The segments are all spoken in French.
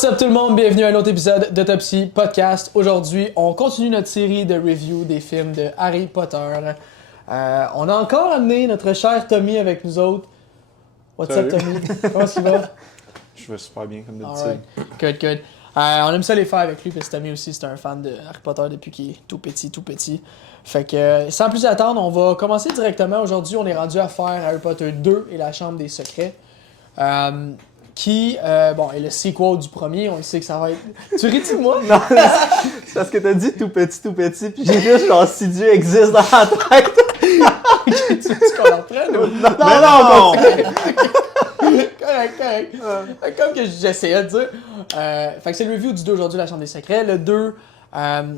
What's up tout le monde, bienvenue à un autre épisode d'Autopsie Podcast. Aujourd'hui, on continue notre série de reviews des films de Harry Potter. On a encore amené notre cher Tommy avec nous autres. What's up Tommy? Comment ça va? Je vais super bien comme d'habitude. Alright. Good. On aime ça les faire avec lui parce que Tommy aussi c'est un fan de Harry Potter depuis qu'il est tout petit. Fait que sans plus attendre, on va commencer directement. Aujourd'hui, on est rendu à faire Harry Potter 2 et la Chambre des Secrets. Qui est le sequel du premier, on le sait que ça va être... Tu ris-tu de moi? Non, c'est parce que t'as dit tout petit, puis j'ai juste genre si Dieu existe dans la tête. Tu veux qu'on en reprenne ou... Non. Correct. Comme que j'essayais de dire. Fait que c'est le review du 2 aujourd'hui, La Chambre des Secrets. Le 2,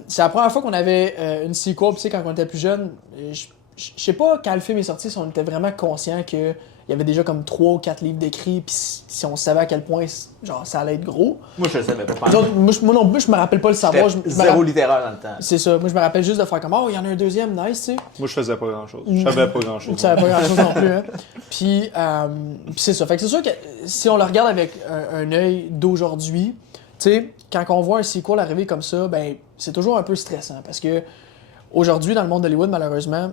c'est la première fois qu'on avait une sequel, puis tu sais, quand on était plus jeune, je sais pas quand le film est sorti si on était vraiment conscient que il y avait déjà comme 3 ou 4 livres d'écrits, puis si on savait à quel point genre, ça allait être gros. Moi, je le savais pas. Moi non plus, je me rappelle pas le savoir. Zéro littéraire dans le temps. C'est ça. Moi, je me rappelle juste de faire comme « Oh, il y en a un deuxième, nice, tu sais. » Moi, je faisais pas grand-chose. Je savais pas grand-chose. Tu savais pas grand-chose non plus, hein. Puis c'est ça. Fait que c'est sûr que si on le regarde avec un œil d'aujourd'hui, tu sais, quand on voit un sequel arriver comme ça, ben c'est toujours un peu stressant, parce que aujourd'hui, dans le monde d'Hollywood, malheureusement,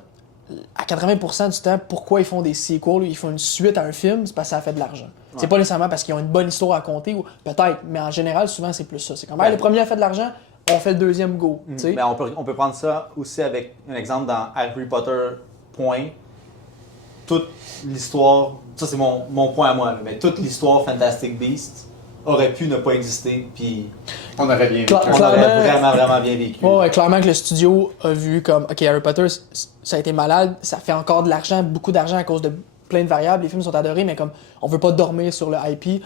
à 80% du temps, pourquoi ils font des sequels, ils font une suite à un film, c'est parce que ça fait de l'argent. Ouais. C'est pas nécessairement parce qu'ils ont une bonne histoire à conter, ou peut-être, mais en général, souvent, c'est plus ça. C'est comme, le premier a fait de l'argent, on fait le deuxième go. Mais on peut prendre ça aussi avec un exemple dans Harry Potter, point. Toute l'histoire, ça c'est mon point à moi, mais toute l'histoire Fantastic Beasts aurait pu ne pas exister, puis on aurait bien vécu. On aurait vraiment bien vécu. Ouais, clairement que le studio a vu comme, OK, Harry Potter, ça a été malade, ça fait encore de l'argent, beaucoup d'argent à cause de plein de variables, les films sont adorés, mais comme, on veut pas dormir sur le IP,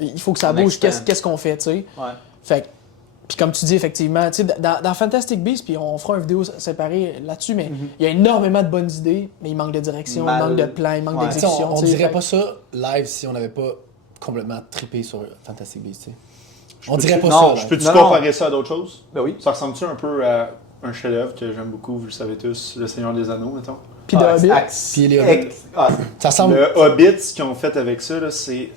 il faut que ça bouge, qu'est-ce qu'on fait, tu sais? Ouais. Fait puis comme tu dis, effectivement, tu sais, dans Fantastic Beasts, puis on fera une vidéo séparée là-dessus, mais il y a énormément de bonnes idées, mais il manque de direction, il manque de plan, il manque d'exécution. On dirait pas ça live si on n'avait pas complètement trippé sur Fantastic Beasts, tu sais. On dirait pas ça. Je peux-tu comparer ça à d'autres choses? Ben oui. Ça ressemble-tu un peu à un chef-d'œuvre que j'aime beaucoup, vous le savez tous, Le Seigneur des Anneaux, mettons? Puis The Hobbit. Puis les Hobbits. Ça ressemble... Le Hobbit, ce qu'ils ont fait avec ça, là, c'est...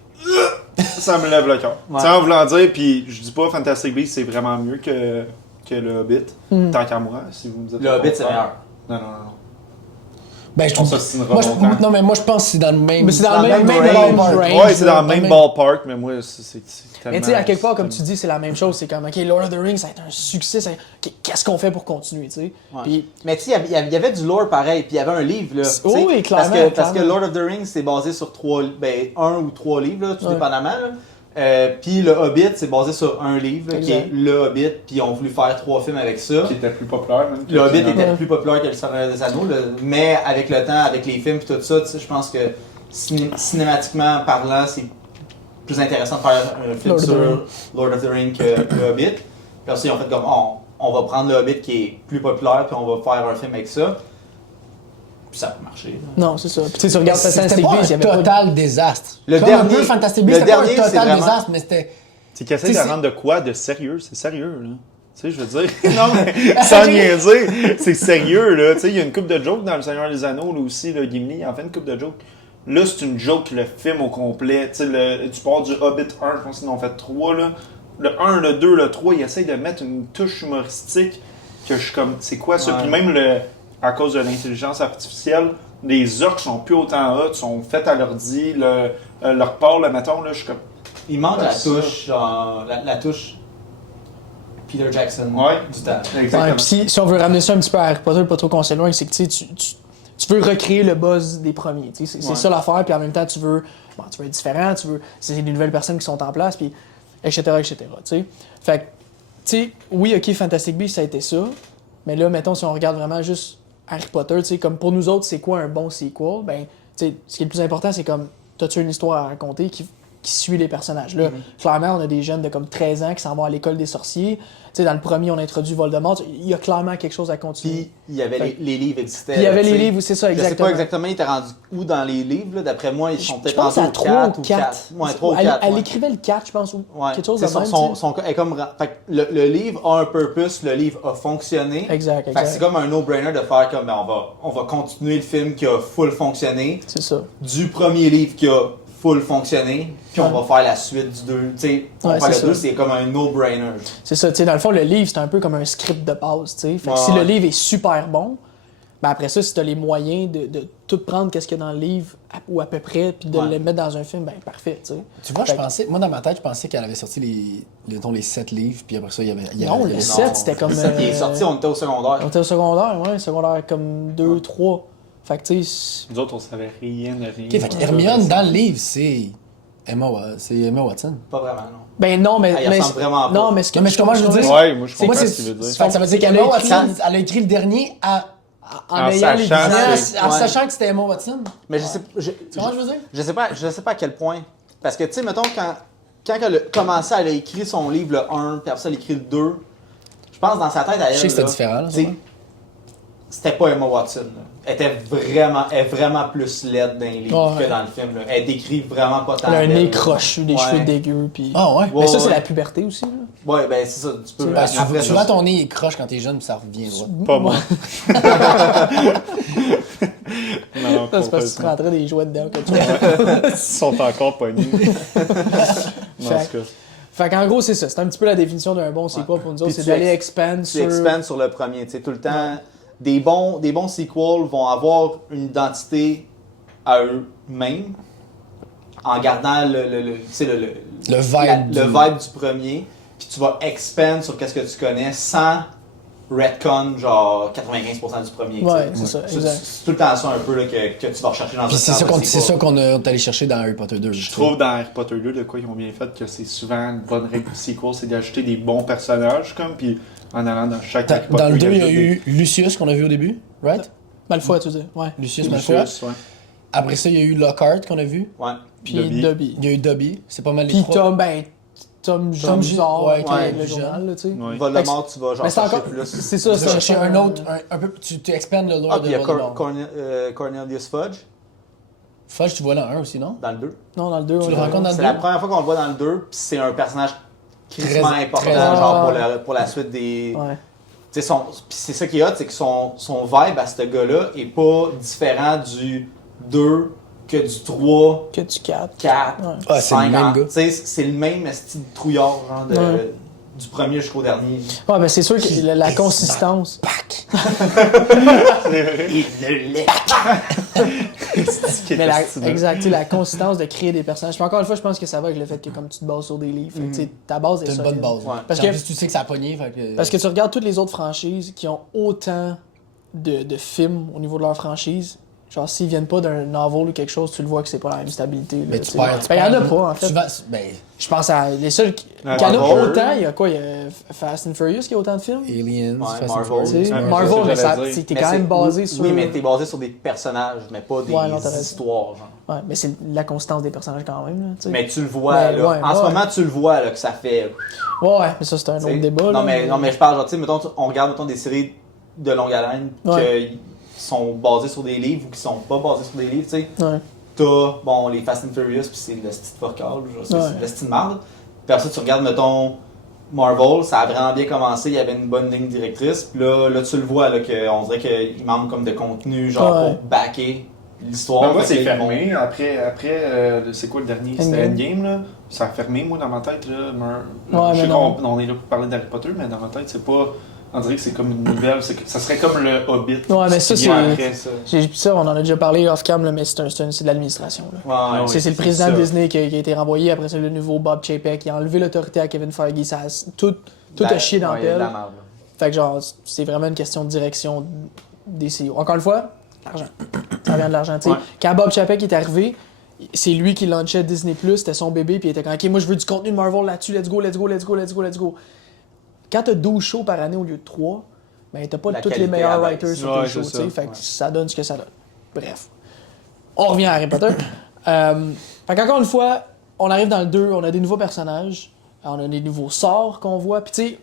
ça me lève le cœur. Ouais. En voulant dire, puis je dis pas Fantastic Beasts, c'est vraiment mieux que le Hobbit, tant qu'à moi, si vous me dites. Le Hobbit, c'est meilleur. Non. Ben, je trouve ça, c'est une moi, je pense que c'est dans le même... Mais c'est dans le même range. Ouais, c'est dans le même ballpark, mais moi, c'est tellement... Mais tu sais, à quelque part, comme tu dis, c'est la même chose. C'est comme, OK, Lord of the Rings, ça a été un succès. Qu'est-ce qu'on fait pour continuer, tu sais? Ouais. Puis, mais tu sais, il y avait du lore pareil, puis il y avait un livre, là. Oui, clairement. Parce que Lord of the Rings, c'est basé sur 1 ou 3 livres, là, tout dépendamment, là. Puis le Hobbit, c'est basé sur un livre, qui est le Hobbit, puis ils ont voulu faire 3 films avec ça. Qui était plus populaire, même. Le Hobbit était plus populaire que le Seigneur des Anneaux, mais avec le temps, avec les films, puis tout ça, je pense que cinématiquement parlant, c'est plus intéressant de faire un film sur Lord of the Rings que le Hobbit. Puis aussi, ils ont fait comme, on va prendre le Hobbit qui est plus populaire, puis on va faire un film avec ça. Puis ça a pas marché. Non, c'est ça. Puis tu regardes Fantastic Beasts, il y avait un total désastre. Le comme dernier, un peu Fantastic Beasts, c'était pas un total vraiment... désastre, mais c'était... C'est qu'ils essaient de rendre de quoi de sérieux. C'est sérieux, là. Tu sais, je veux dire, non, mais sans niaiser, c'est sérieux, là. Tu sais, il y a une couple de jokes dans Le Seigneur des Anneaux, là aussi, là, Gimli, il en fait une couple de jokes. Là, c'est une joke, le film au complet. Tu sais, tu pars du Hobbit 1, je pense qu'ils en ont fait 3, là. Le 1, le 2, le 3, ils essayent de mettre une touche humoristique que je suis comme, c'est quoi ça? Puis même, à cause de l'intelligence artificielle, les orques sont plus autant hot, sont faits à l'ordi, leur parle, mettons, là, je suis comme... Il manque la touche, la touche Peter Jackson du temps. Exactement. Puis si on veut ramener ça un petit peu à Harry Potter, pas trop qu'on s'éloigne, c'est que tu veux recréer le buzz des premiers. C'est ça l'affaire, puis en même temps, tu veux être différent, c'est des nouvelles personnes qui sont en place, puis etc. T'sais. Fait que, tu sais, oui, ok, Fantastic Beasts, ça a été ça, mais là, mettons, si on regarde vraiment juste Harry Potter, tu sais, comme pour nous autres, c'est quoi un bon sequel? Ben, tu sais, ce qui est le plus important, c'est comme, t'as-tu une histoire à raconter qui suit les personnages. Là, clairement, on a des jeunes de comme 13 ans qui s'en vont à l'école des sorciers. Tu sais, dans le premier, on introduit Voldemort. Il y a clairement quelque chose à continuer. Puis, il y avait les livres existaient. Puis, il y avait les livres, c'est ça, exactement. Je sais pas exactement, il était rendu où dans les livres. Là. D'après moi, ils sont peut-être rendus au 4 ou 4. Ouais, 3 ou 4. Elle écrivait le 4, je pense, ou quelque chose de même. Fait que le livre a un purpose, le livre a fonctionné. Exact. Fait que c'est comme un no-brainer de faire comme, on va continuer le film qui a full fonctionné. C'est ça. Du premier livre qui a full fonctionner, puis on va faire la suite du 2. Tu sais, on va faire le 2, c'est comme un no-brainer. C'est ça, tu sais, dans le fond, le livre, c'est un peu comme un script de base, tu sais. Fait que Ouais. si le livre est super bon, ben après ça, si t'as les moyens de tout prendre qu'est-ce qu'il y a dans le livre, ou à peu près, puis de le mettre dans un film, ben parfait, tu sais. Tu vois, moi dans ma tête, je pensais qu'elle avait sorti les 7 livres, puis après ça, il y avait. Non, le 7, c'était comme. Le 7, il est sorti, on était au secondaire. On était au secondaire, ouais, secondaire comme 2, 3. Fait que tu sais. Nous autres, on savait rien de rien. Ok, fait que Hermione, dans le livre, c'est Emma Watson. Pas vraiment, non. Ben non, mais. Elle ressemble vraiment pas. Non, mais ce que Non, mais comment je veux dire? Ouais, moi, je comprends Moi, ce qu'il veut dire. Fait que ça veut dire qu'Emma Watson, elle a écrit le dernier En ayant les sachant, visages. en sachant que c'était Emma Watson. Mais je sais, Tu vois ce que je veux dire? je sais pas à quel point. Parce que, tu sais, mettons, quand elle a commencé, elle a écrit son livre, le 1, puis après ça, elle a écrit le 2. Je pense dans sa tête, elle. Je sais que c'était là, différent, là, tu sais, sûrement. c'était pas Emma Watson. Là. Elle est vraiment plus laide dans les livres Ouais. que dans le film. Là. Elle décrit vraiment pas tant. Elle a un belle, nez là. crochu, des Ouais. cheveux dégueux, puis. Ah ouais? Mais ça, c'est Ouais. la puberté aussi, là. Ouais, ben c'est ça. Tu peux. Ben, après souvent, ça, ton nez est croche quand t'es jeune, puis ça revient droit. Pas moi. Non, Ça, c'est parce que tu te complètement. rentrais des jouets dedans, quelque chose. Ils sont encore pognés. Non, en tout cas. Fait qu'en gros, c'est ça. C'est un petit peu la définition d'un bon sequel pour nous autres. Puis C'est tu d'aller ex- expand tu sur. expandes sur le premier. Tu sais, tout le temps, des bons sequels vont avoir une identité à eux-mêmes en gardant tu sais, le vibe le du- vibe du premier. Puis tu vas expand sur qu'est-ce que tu connais sans retcon genre 95% du premier. tu sais. Ouais, c'est ça, exact. C'est tout le temps ça un peu là, que tu vas rechercher dans Puis un c'est ça qu'on est allé chercher dans Harry Potter 2. Je trouve dans Harry Potter 2, de quoi ils ont bien fait, que c'est souvent une bonne règle du sequel, c'est d'ajouter des bons personnages, comme, puis en allant dans chaque Harry Potter. Dans le 2, il y a ajoute eu Lucius qu'on a vu au début, right? Malfoy, tu dis. Ouais. Lucius des- Malfoy. Lucius, ouais. Après ça, il y a eu Lockhart qu'on a vu. Ouais. Puis Dobby. Dobby. Il y a eu Dobby. C'est pas mal les Puis trois. Tom Tom Bizarre, ouais, qui est ouais, le Jean. journal, là, tu sais. Ouais. Voldemort, tu vas genre Mais c'est chercher encore. plus. C'est ça, Tu vas chercher un autre, un peu, tu expandes le lore Ah, de puis il y a Voldemort. Cornelius Fudge Fudge, tu vois dans un aussi, non? dans le 2. Non, dans le 2, Tu on le l'a- rencontres dans C'est le la 2? première fois qu'on le voit dans le 2, puis c'est un personnage crissement Très- important, très- genre pour la suite des. Ouais. Tu sais, puis c'est ça qui est hot, c'est que son vibe à ce gars-là est pas différent du 2 que du 3, Que du 4. 4, Ouais. Ah, c'est le 5 même ans. gars. Tu sais, c'est le même style de trouillard, genre, Ouais. du premier jusqu'au dernier. Ouais, ben c'est sûr que la consistance. Il le lait. Mais exact, tu sais, la consistance de créer des personnages. Mais encore une fois, je pense que ça va avec le fait que comme tu te bases sur des livres, fait que, tu sais, ta base est T'as une solide. bonne base. Ouais. Parce En que- plus, tu sais que ça a pogné. Fait que... Parce que tu regardes toutes les autres franchises qui ont autant de films au niveau de leur franchise. Genre, s'ils viennent pas d'un novel ou quelque chose, tu le vois que c'est pas la même stabilité. là, Mais tu tu sais. perds. Ben, il y en a pas, en fait. Ben, Je pense à les seuls qui Ouais, en a Marvel. autant. Il y a quoi? Il y a Fast and Furious qui a autant de films? Aliens, Ouais, Fast and Marvel. Tu sais, Furious. Ouais, Marvel, c'est mais ça que j'allais dire. t'es Mais quand même c'est- basé oui, sur... Oui, mais t'es basé sur des personnages, mais pas des Ouais, non, t'as raison. histoires, genre. Ouais, mais c'est la constance des personnages quand même. Là, tu sais. Mais tu le vois, Ben, là. ouais, En ce ouais. moment, tu le vois, là, que ça fait. Ouais, mais ça, c'est un T'sais, autre débat. non, là, mais je parle, genre, tu sais, mettons, on regarde mettons, des séries de longue haleine Ouais. qui sont basées sur des livres ou qui sont pas basées sur des livres, tu sais. Ouais. T'as, bon, les Fast and Furious, puis c'est le style vocal, c'est Ouais. le style marde. Puis après ça, tu regardes, mettons, Marvel, ça a vraiment bien commencé, il y avait une bonne ligne directrice. Puis là tu le vois, là, on dirait qu'il manque comme de contenu, genre, Ouais. pour backer l'histoire. Ben, moi, Fait c'est que là, ils vont- fermé. Après c'est quoi le dernier? C'était Endgame, là. Ça a fermé, moi, dans ma tête, là. Ouais, Je sais mais non. qu'on est là pour parler d'Harry Potter, mais dans ma tête, c'est pas... On dirait que c'est comme une nouvelle. Ça serait comme le Hobbit. Ouais, mais ça, qui vient c'est- après. ça. J'ai vu ça, on en a déjà parlé off-cam, là, mais c'est de l'administration. là. Ouais, Ouais, C'est le c'est président ça. de Disney qui a été renvoyé. Après ça, le nouveau Bob Chapek qui a enlevé l'autorité à Kevin Feige. Tout a chié dans ouais, la il y a de pelle. la merde, là. Fait que genre, c'est vraiment une question de direction des CEO. Encore une fois, l'argent. Ça vient de l'argent. tu sais. Ouais. Quand Bob Chapek est arrivé, c'est lui qui launchait Disney+, c'était son bébé, puis il était comme « Ok, moi je veux du contenu de Marvel là-dessus, let's go, let's go, let's go, let's go, let's go. » Quand t'as 12 shows par année au lieu de 3, ben t'as pas La tous les qualité meilleurs abaisse. writers sur Ouais, tes c'est shows, ça. tu sais. Fait que Ouais. ça donne ce que ça donne. Bref. On revient à Harry Potter. Fait qu'encore une fois, on arrive dans le 2, on a des nouveaux personnages, on a des nouveaux sorts qu'on voit, puis tu sais,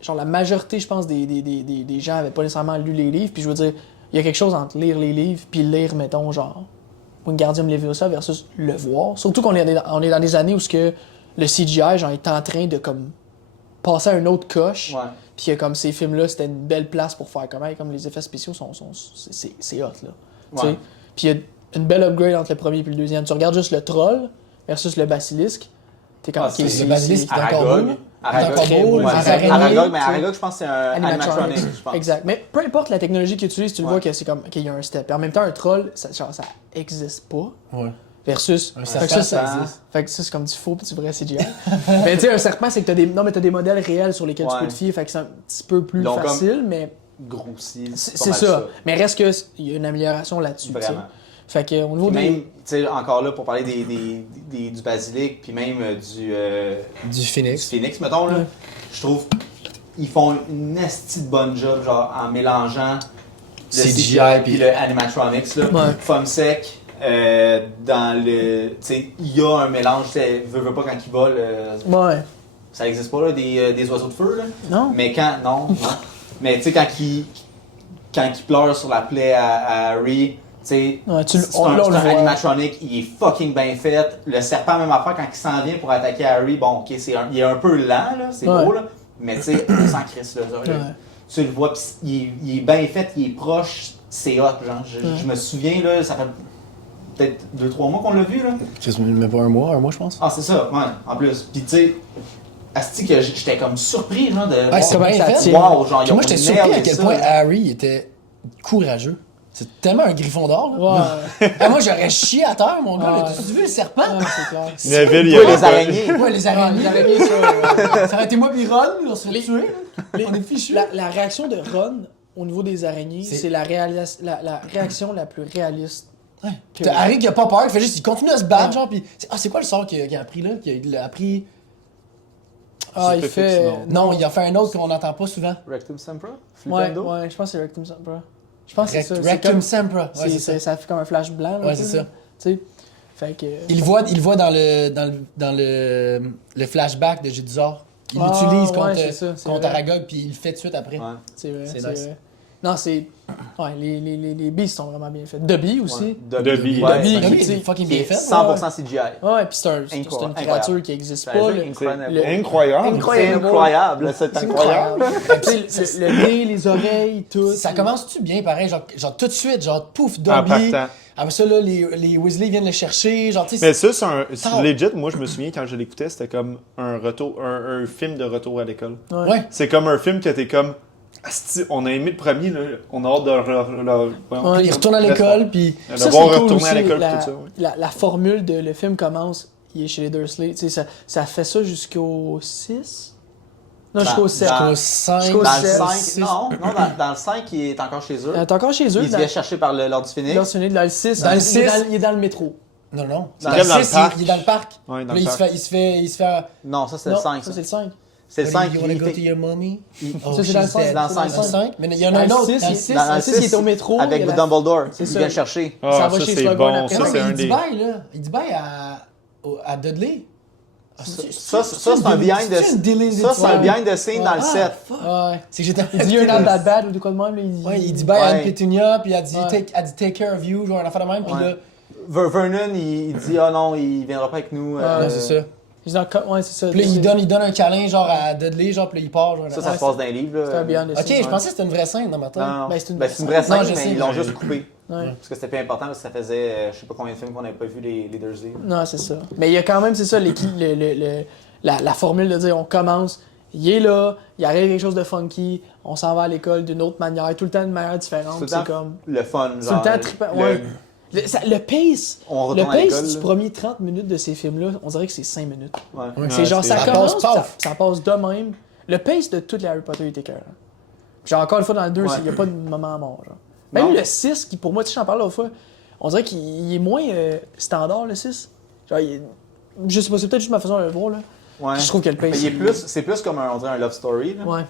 genre la majorité, je pense, des gens avaient pas nécessairement lu les livres, puis je veux dire, il y a quelque chose entre lire les livres puis lire, mettons, genre, Wingardium Leviosa versus le voir. Surtout qu'on est dans des années où ce que le CGI, genre, est en train de, comme, passer à une autre coche, Ouais. puis que, comme, ces films-là, c'était une belle place pour faire comme les effets spéciaux c'est hot, là. Tu sais. Ouais. Puis il y a une belle upgrade entre le premier et le deuxième. Tu regardes juste le troll versus le basilisque, t'es comme, Ah, ok, c'est le basilisque qui est encore beau. Aragog. Encore beau, Ouais, les c'est araignées, Aragog, mais tu sais. Aragog, je pense que c'est un animatronic, je pense. Exact. Mais peu importe la technologie que tu utilises, tu le Ouais. vois que c'est comme, qu'il y a un step. Et en même temps, un troll, ça existe pas. Ouais. Versus Un fait que serpent, ça, ça existe. fait que ça, c'est comme du faux pis du vrai CGI. Mais tu sais, un serpent, c'est que t'as des modèles réels sur lesquels tu Ouais. peux te fier, fait que c'est un petit peu plus Donc, facile, mais Grossi, c'est ça. Mais reste que il y a une amélioration là-dessus. tu sais. Vraiment. Fait que au niveau Puis même, des. tu sais, encore là, pour parler du basilic, puis même Du du Phoenix. Phoenix, mettons, là, Ouais. je trouve qu'ils font une esti de bonne job, genre, en mélangeant le CGI puis le animatronics, là. Ouais. Fun sec, dans le... Tu sais, il y a un mélange, tu sais, veut pas quand il vole, Ouais. ça existe pas, là, des oiseaux de feu, là. Non? Mais quand... Non. Mais tu sais, quand il pleure sur la plaie à Harry, tu sais, Ouais, c'est on un le voit. animatronic, il est fucking bien fait. Le serpent, même affaire, quand il s'en vient pour attaquer Harry, bon, ok, il est un peu lent, là, c'est Ouais. beau, là, mais tu sais, on s'en crisse, là. Ouais. Tu le vois, pis il est bien fait, il est proche, c'est hot, genre. Je me souviens, là, ça fait peut-être 2-3 mois qu'on l'a vu, là. Même pas un mois, je pense. Ah, c'est ça, ouais, en plus. Puis tu sais, asti que j'étais comme surpris, genre, de Ouais, c'est voir bien ça fait. tire. wow, genre, ils Puis ont moi, j'étais surpris à nailé quel ça, point là. Harry était courageux. C'est tellement un griffon d'or, là. Ouais. Ah, moi, j'aurais chié à terre, mon gars. Ouais. Là. Tu vu le serpent? Ouais, c'est clair. Neville, il Ouais, avait les pas- araignées. Ouais, les Ah, araignées. les araignées, ça. Ça aurait été moi pis Ron, on se fait tuer. On est fichus. La réaction de Ron au niveau des araignées, C'est- c'est la réaction la plus réaliste. Ouais. Que- T'as Harry qui a pas peur, il fait juste, il continue à se battre, genre, pis. C'est quoi le sort qu'il a appris, là? Il a appris. Ah, il C'est fait. fixe, Non, il a fait un autre qu'on n'entend pas souvent. Rectum Sempra? Ouais, Flipendo? ouais, je pense que c'est Rectum Sempra. Je pense que c'est ça. C'est Rectum comme- Sempra. Ouais, c'est ça. ça fait comme un flash blanc. là, Ouais, un peu, c'est là. ça. Tu sais. Fait que. Il voit dans le flashback de Jedusor. Il Ah, l'utilise ouais, contre, c'est ça, c'est contre vrai. Aragog, puis il le fait tout de suite après. Ouais. C'est vrai. C'est C'est nice. vrai. Non, c'est. Ouais, les beasts sont vraiment bien faits. Dobby aussi. Dobby. Ouais, Dobby, c'est Dobby, qui- il est fucking qui bien est fait. 100% CGI. Ouais, puis c'est une Incroyable. créature qui n'existe J'allais pas. dire le- incroyable. le- Incroyable. Incroyable. C'est incroyable. C'est C'est incroyable. Tu sais, le nez, les oreilles, tout. Ça commence-tu bien pareil, genre tout de suite, genre pouf, En Dobby. partant. Après ça, là, les Weasley viennent le chercher, genre tu sais. Mais ça, c'est Tard. legit. Moi, je me souviens quand je l'écoutais, c'était comme un film de retour à l'école. Ouais. C'est comme un film que t'es comme. Asti, on a aimé le premier, là. On a hâte de Ouais. Puis il retourne à l'école, puis de Ça, voir c'est cool retourner à aussi, l'école la, tout ça. Ouais. la formule de le film commence, il est chez les Dursley. Tu sais, ça fait ça jusqu'au 6? Non, jusqu'au 7. jusqu'au 5. Jusqu'au Dans le sept, 5, six. non, dans le 5, il est encore chez eux. T'es encore chez eux. Il se fait chercher par l'Ordre du Phoenix. Dans le 6. Dans le 6. Il est dans le métro. Non, non. Dans Dans le le 6, parc. il est dans le parc. Ouais, dans Là, le parc. il se fait. Non, ça c'est Non, le 5. ça, c'est le 5. C'est le 5. You wanna go to your mommy? Oh, Ça, c'est dans le she's 5. dead. Dans le Dans le 5. Mais il y en a Dans un le autre. 6, Dans le il- 6. dans le 6, il est au métro. Avec il y a la- Dumbledore. C'est Il ça. vient le chercher. Ça Ah, va ça, chez c'est Slughorn bon. après. Ça, Non, c'est mais un il dit des. bye, là. Il dit bye à Dudley. Ça, c'est un behind C'est une delay the... Ça, c'est un behind the scene dans le Ah, 7. fuck. Ouais. C'est que j'étais. Il dit You're not that bad ou de quoi de même. Là, Ouais, il dit bye à Ouais. Pétunia, puis elle dit Ouais. take care of you, genre un affaire de même, puis Ouais. là. Vernon, il dit ah non, il viendra pas avec nous. Non, c'est ça. Il dit ouais, c'est ça. Puis là, il donne un câlin, genre à Dudley, genre, puis là, il part, genre. Ça se passe dans les livres. C'est un behind the Ok, scenes. je pensais que c'était une vraie scène dans ma tête. Non, non. Ben, c'est une Ben, c'est une vraie Non, scène, je mais sais. ils l'ont juste coupé. Ouais. Parce que c'était plus important, parce que ça faisait je sais pas combien de films qu'on n'avait pas vu les Dursley. Non, c'est ça. Mais il y a quand même, c'est ça, la formule de dire on commence, il est là, il arrive quelque chose de funky, on s'en va à l'école d'une autre manière, tout le temps d'une manière différente. Tout le C'est temps comme. le fun, Tout genre. le temps trippant. Ouais. Le pace. On Le retourne à l'école. pace du là. premier 30 minutes de ces films-là, on dirait que c'est 5 minutes. Ouais. Ouais. C'est genre, ça ça commence, passe, puis paf. ça passe de même. Le pace de tous les Harry Potter était écœurant. Genre, encore une fois, dans le 2, Ouais. il n'y a pas de moment mort. Genre. Même Non. le 6, qui pour moi, tu sais, j'en parle l'autre fois, on dirait qu'il est moins standard, le 6. Genre, je sais pas, c'est peut-être juste ma façon de le voir, là. Ouais. Je trouve que le Mais pace. c'est plus comme on dirait un love story. Là. Ouais.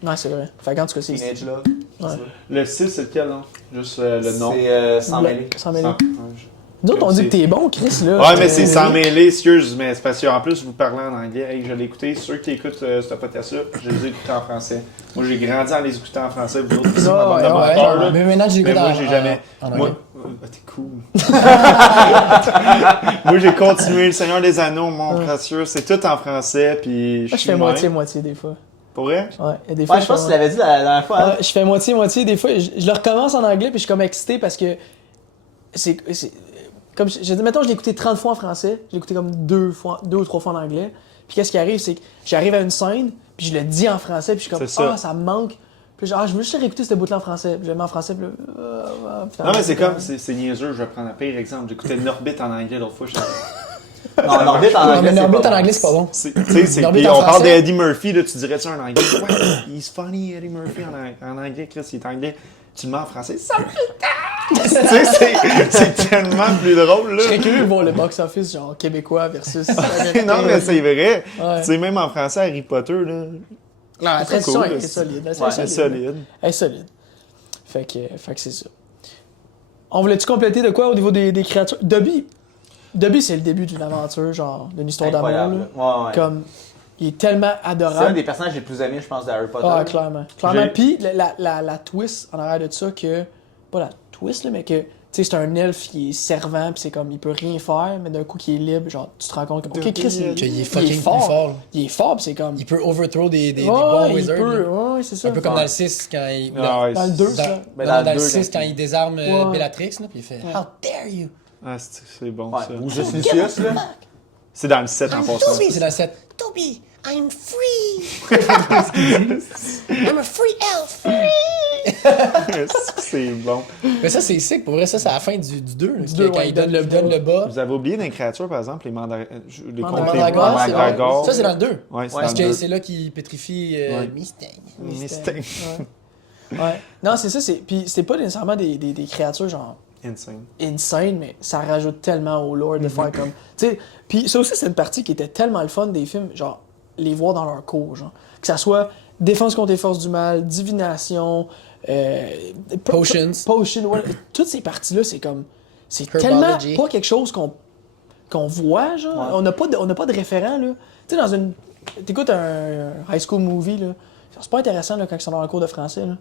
Ouais, c'est vrai. Fait qu'en tout cas, c'est. Teenage love. Ouais. Le 6, c'est lequel, non? Juste le nom. C'est sans mêler. Sans mêler. Sans- Nous autres, on dit que t'es bon, Chris, là. Ouais, mais c'est sans mêler, excuse, mais c'est parce qu'en plus, vous parlez en anglais. Hey, je l'ai écouté. Ceux qui écoutent ce podcast-là, je les ai écoutés en français. Moi, j'ai grandi en les écoutant en français. Vous autres, c'est ma bande de ouais, menteurs, là. Mais maintenant, j'ai Mais moi, j'ai jamais. en Moi, anglais. t'es cool. Moi, j'ai continué Le Seigneur des Anneaux, mon précieux. C'est tout en français, puis Moi, je suis fais même. moitié-moitié des fois. Pour vrai? Ouais, il y a des fois. Ouais, je pense que tu l'avais dit la dernière fois. hein. Ouais, je fais moitié des fois. Je le recommence en anglais, puis je suis comme excité parce que comme mettons, je l'ai écouté 30 fois en français, je l'ai écouté comme 2 ou 3 fois en anglais. Puis qu'est-ce qui arrive, c'est que j'arrive à une scène, puis je le dis en français, puis je suis comme, ça me manque. Puis genre, je veux juste réécouter cette bout-là en français. Puis je le mets en français, puis non, mais c'est comme, c'est niaiseux, je vais prendre un pire exemple. J'écoutais Norbit en anglais l'autre fois. Non, Norbit en anglais, mais Norbit en anglais, c'est pas bon. Puis on parle d'Eddie Murphy, là, tu dirais ça en anglais. Ouais, he's funny, Eddie Murphy en anglais, Chris, il est anglais. Tu le mets en français, ça tu sais, c'est tellement plus drôle, là. Je serais curieux de voir le box-office, genre québécois versus. Non, mais c'est vrai. Ouais. Tu sais, même en français, Harry Potter, là. Non, la traduction est solide. Elle est solide. Elle est solide. Fait que c'est ça. On voulait-tu compléter de quoi au niveau des créatures? Dobby, c'est le début d'une aventure, genre, d'une histoire d'amour. Incroyable. Ouais. Comme, il est tellement adorable. C'est un des personnages les plus aimés, je pense, de Harry Potter. Ah, clairement. Puis la twist en arrière de ça, que. Pas la twist, là, mais que. Tu sais, c'est un elfe qui est servant, puis c'est comme, il peut rien faire, mais d'un coup, qu'il est libre, genre, tu te rends compte que, ok, Chris, il est fucking fort. Il est fort, puis c'est comme. Il peut overthrow des bons wizards. Ouais, c'est ça. Un peu comme dans le 6, quand il. Dans le 2, ça. Dans le 6, quand il désarme Bellatrix, là, puis il fait How dare you! Ah, c'est bon, Ouais. ça. Ou juste Lucius, là. C'est dans le 7 en passant. Toby, c'est dans le 7. Toby, I'm free. I'm a free elf. C'est bon. Mais ça, c'est sick. Pour vrai, ça, c'est à la fin du 2. Quand ouais, il donne le bas. Vous avez oublié des créatures, par exemple, les Mandragores, c'est mandragores. Ça, c'est dans le 2. Ouais, c'est Parce dans le que 2. c'est là qu'il pétrifie Mustang. Mystère. Ouais. Non, c'est ça. Puis c'est pas nécessairement des créatures, genre. Insane. Insane, mais ça rajoute tellement au lore de faire comme. Tu sais, puis ça aussi, c'est une partie qui était tellement le fun des films, genre, les voir dans leur cours, genre. Que ça soit défense contre les forces du mal, divination, Potions. Potion, ouais. Toutes ces parties-là, c'est comme. C'est Herbology. tellement pas quelque chose qu'on voit, genre. Ouais. On n'a pas de référent, là. Tu sais, dans une. T'écoutes un high school movie, là. C'est pas intéressant, là, quand ils sont dans un cours de français, là.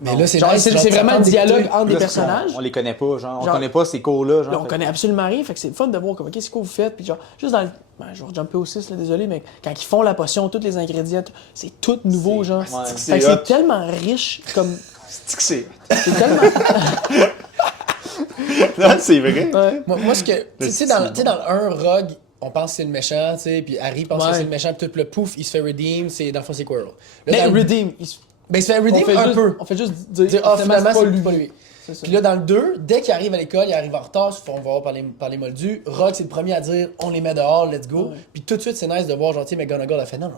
Mais là, c'est Genre, nice, c'est vraiment un dialogue entre des Là, personnages. On les connaît pas, genre. On Genre- connaît pas ces cours-là, genre. Là, on connaît absolument rien, fait que c'est le fun de voir comme, ok, c'est quoi vous faites, puis genre, juste dans le. Ben, je vais jumper au 6, là, désolé, mais quand ils font la potion, tous les ingrédients, c'est tout nouveau, genre. Ouais. Fait que c'est tellement riche, comme. C'est C'est tellement. Non, c'est vrai. Ouais. Moi, ce que. Tu sais, dans le 1, Rogue, on pense que c'est le méchant, tu sais, puis Harry pense que Ouais. c'est le méchant, puis tout le pouf, il se fait redeem, dans le fond, c'est Quirrell. Là, Mais dans le- Redeem, Ben, il se fait redeem un peu. On fait juste dire, Dire, ah, finalement, c'est c'est pas lui. C'est ça. Puis là, dans le 2, dès qu'il arrive à l'école, il arrive en retard, ils se font voir par les moldus. Rogue, c'est le premier à dire on les met dehors, let's go. Ouais. Puis tout de suite, c'est nice de voir, genre, tu sais, McGonagall a fait non,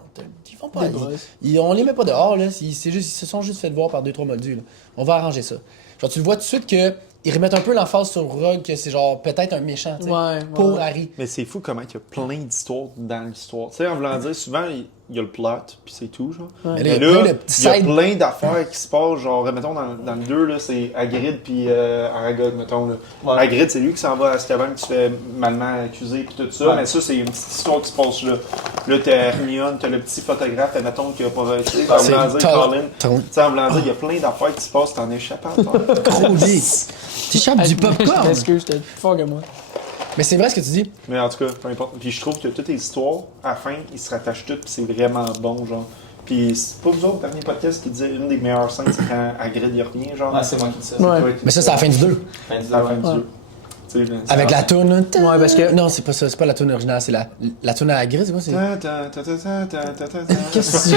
ils font pas. Des boss. On les met pas dehors, là. Ils se sont juste fait voir par 2-3 moldus, là. On va arranger ça. Genre, tu le vois tout de suite qu'ils remettent un peu l'emphase sur Rogue, que c'est genre peut-être un méchant, tu sais, Ouais, pour ouais. Harry. Mais c'est fou comment il y a plein d'histoires dans l'histoire. Tu sais, en voulant dire, souvent, il y a le plot, puis c'est tout, genre. Ouais. Mais Mais il y a là, plein de petits il y a side- plein d'affaires qui se passent, genre, mettons, dans le 2, là, c'est Hagrid puis Aragog, mettons, là. Ouais. Hagrid, c'est lui qui s'en va à Azkaban, qui se fait malement accuser, puis tout ça, Ouais. mais ça, c'est une petite histoire qui se passe là. Là, t'as Hermione, t'as le petit photographe, mettons, qui a pas... Tu sais, en C'est voulant dire, Colin, tu ton sais, en voulant dire, il y a plein d'affaires qui se passent, t'en échappes à toi. gros lit. T'échappes du Je popcorn. m'excuse, j'étais plus fort que moi. Mais c'est vrai ce que tu dis. Mais en tout cas, peu importe. Puis je trouve que toutes les histoires, à la fin, ils se rattachent toutes, puis c'est vraiment bon, genre. Puis c'est pas vous autres, le dernier podcast, qui disait une des meilleures scènes, c'est quand Hagrid y revient, genre. Ah, c'est moi qui dis ça. Ouais. toi qui Mais ça, c'est à la fin du 2. Fin du C'est à la fin du Ouais. jeu. Tu sais, c'est Avec la toune. Ouais, parce que- Non, c'est pas la toune originale, c'est la toune à Hagrid, c'est quoi? Qu'est-ce que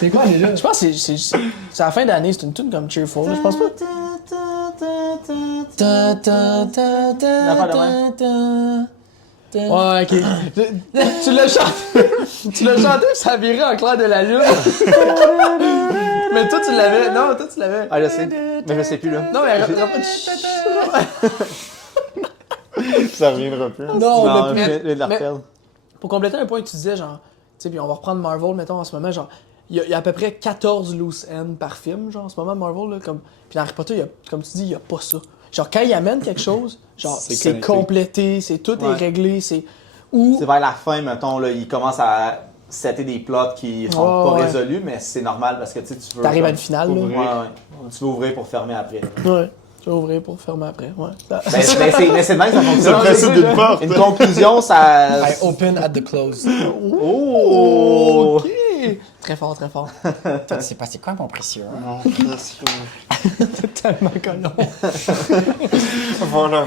C'est quoi déjà? Je pense que c'est à la fin d'année, c'est une tune comme Cheerful, là, je pense pas. Ouais, ok. Tu l'as chanté, tu l'as chanté, puis ça a viré en clair de la lune. Mais toi, tu l'avais. Non, toi, tu l'avais. Ah, je sais. Mais je sais plus, là. Non, mais Ça reviendra plus. Non, Non, je mais- viens de la mais- reperdre. pour compléter un point que tu disais, genre, tu sais, puis on va reprendre Marvel, mettons, en ce moment, genre, il y a à peu près 14 loose ends par film, genre, en ce moment, Marvel, là, comme. Puis dans Harry Potter, comme tu dis, il y a pas ça. Genre, quand il amène quelque chose, genre, C'est c'est connecté. complété, c'est tout est Ouais. réglé, c'est. Ou. C'est vers la fin, mettons, là, ils commencent à setter des plots qui sont Ouais, pas ouais. résolus, mais c'est normal parce que tu sais, tu veux. T'arrives à comme, une finale, là. ouvrir. Ouais, ouais. Tu veux ouvrir pour fermer après. Ouais. Tu vas ouvrir pour fermer après, ouais. Mais c'est le même, ça C'est fonctionne. le principe d'une porte. Une conclusion, ça. I open at the close. Oh! Ok! Très fort, très fort. C'est passé quoi, mon précieux? Non, Tellement colon. Voilà.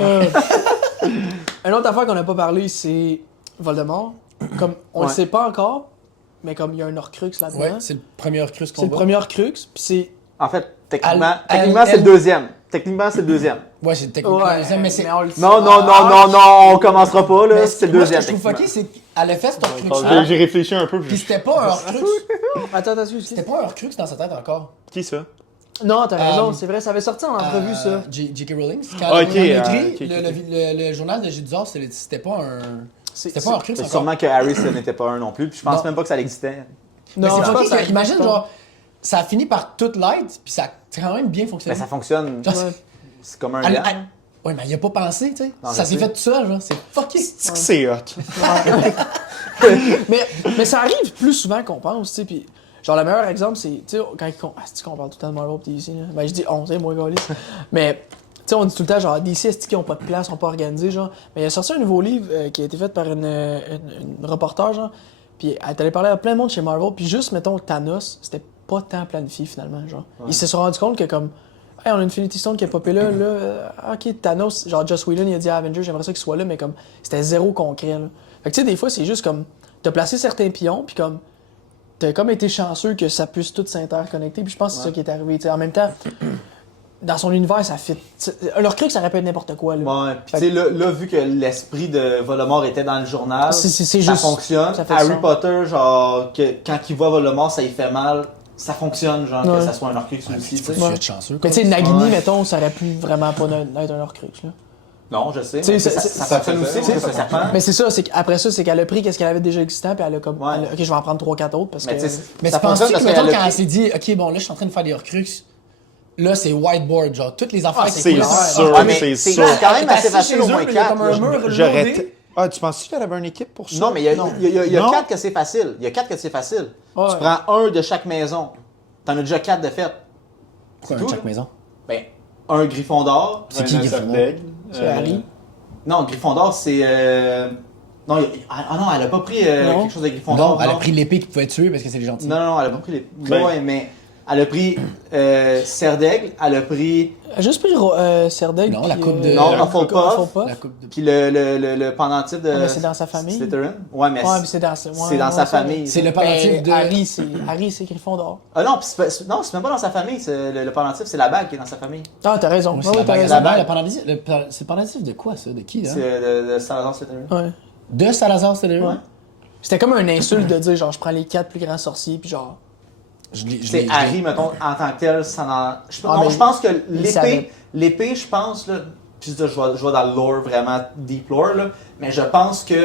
Une autre affaire qu'on n'a pas parlé, c'est Voldemort. Comme, on le sait pas encore, mais comme il y a un Horcrux là-dedans. Ouais, c'est le premier Horcrux qu'on C'est le voit. premier Horcrux, puis c'est... En fait, techniquement, Elle- c'est le deuxième. Techniquement, c'est le deuxième. Ouais, c'est techniquement le deuxième, mais c'est... on le sait. Non, on commencera pas, là. Mais C'est le moi, deuxième. ce que je trouve fucké, c'est qu'elle a fait cet J'ai Horcrux-là, j'ai réfléchi un peu. puis c'était pas un Horcrux. Attends, excuse. C'était pas un Horcrux dans sa tête encore. Qui ça? Non, t'as raison, Euh, c'est vrai, ça avait sorti en entrevue, ça. J.K. Rowling. Quand Ah, on a écrit ok, le journal de J.D.R., c'était pas un... C'était pas un Horcrux C'est encore. sûrement que Harry, ce n'était pas un non plus. Puis je pense Non. même pas que ça existait. Mais Non, c'est je pense fucké que ça que, imagine, existe pas. genre, ça a fini par tout light, puis ça a quand même bien Mais fonctionné. ça fonctionne. Genre, Ouais. C'est comme un elle- lien. elle- Ouais, mais il a pas pensé, tu sais. Non, Ça je s'est sais. fait tout seul, genre. C'est fucké. C'est que c'est hot. mais ça arrive plus souvent qu'on pense, tu sais, puis genre le meilleur exemple, c'est, tu sais, quand c'est qu'on parle tout le temps de Marvel pis DC, là. Ben je dis 11, hein, moi, Gaulis. Mais, tu sais, on dit tout le temps, genre, DC, est-ce qu'ils ont pas de place, sont pas organisés, genre. Mais il a sorti un nouveau livre qui a été fait par une reporter, genre, puis elle est allée parler à plein de monde chez Marvel, puis juste, mettons, Thanos, c'était pas tant planifié, finalement, genre. Ils se sont rendus compte que, comme, hey, on a Infinity Stone qui est popé là, ok, Thanos, genre, Joss Whedon, il a dit à Avengers, j'aimerais ça qu'il soit là, mais comme, c'était zéro concret, là. Fait que, tu sais, des fois, c'est juste comme, t'as placé certains pions, puis comme, t'as comme été chanceux que ça puisse tout s'interconnecter, puis je pense que c'est ça qui est arrivé, tu sais. En même temps, dans son univers, ça fit. Leur truc, ça aurait pu être n'importe quoi, là. Ouais, puis tu sais, là, vu que l'esprit de Voldemort était dans le journal, C'est ça juste. fonctionne. ça fait Harry sens. Potter, genre, quand il voit Voldemort, ça lui fait mal. Ça fonctionne, genre, Ouais. que ça soit un Horcrux aussi, tu sais. Tu vas être chanceux, quoi. Mais tu sais, Nagini, Ouais. mettons, ça aurait pu vraiment pas être un Horcrux, là. Non, je sais. Tu sais, mais c'est- ça c'est- fonctionne aussi, c'est- c'est un serpent. Mais c'est ça, c'est qu'après ça, c'est qu'elle a pris qu'est-ce qu'elle avait déjà existant, puis elle a comme. Ouais. Ok, je vais en prendre 3-4 autres parce Mais que. tu sais, Mais ça tu penses fonctionne que, parce mettons, qu'elle a quand elle pris- s'est dit, OK, bon, là, je suis en train de faire des Horcrux, là, c'est whiteboard, genre, toutes les affaires, c'est couleur. sûr. Ouais, mais c'est c'est sûr. quand même assez Assis facile chez au eux, moins puis il y a 4. comme un mur J'aurais. loadé. Ah, tu penses qu'elle avait une équipe pour ça? Non, mais il y a Non. 4 que c'est facile. Il y a 4 que c'est facile. Ouais. Tu prends un de chaque maison. T'en as déjà 4 de fait. Pourquoi tout, un de chaque maison? Ben, un Gryffondor. C'est qui, Gryffondor? C'est Harry. Non, Gryffondor, c'est. Non, non, elle a pas pris Non. quelque chose de Gryffondor. Non, elle a pris l'épée qui pouvait tuer parce que c'est les gentils. Non, elle a pas pris les. Ben- Ouais, mais elle a pris Serre d'Aigle, elle a pris. Elle a juste pris Serdeg. Non, la puis, coupe de- Non, la Hufflepuff. Hufflepuff. La coupe de... Puis le pendentif de. Ah, mais c'est dans sa famille. Slytherin. Ouais, mais Ouais, mais c'est dans, c'est dans sa famille. C'est le pendentif de... Harry, c'est Gryffondor. Ah non, puis non, c'est même pas dans sa famille. Le pendentif, c'est la bague qui est dans sa famille. Ah, t'as raison. Ouais, Ouais, c'est ouais, t'as la raison. bague. C'est le pendentif de quoi, ça? De qui, là? C'est de Salazar Slytherin. Ouais. De Salazar, c'était Ouais. C'était comme un insulte de dire, genre, je prends les 4 plus grands sorciers, puis genre. C'est Harry, mettons, en tant que tel, ça n'en. Ah, Non, mais je pense que savait. l'épée, je pense, là, puis je vais dans le lore, vraiment deep lore, là, mais je pense que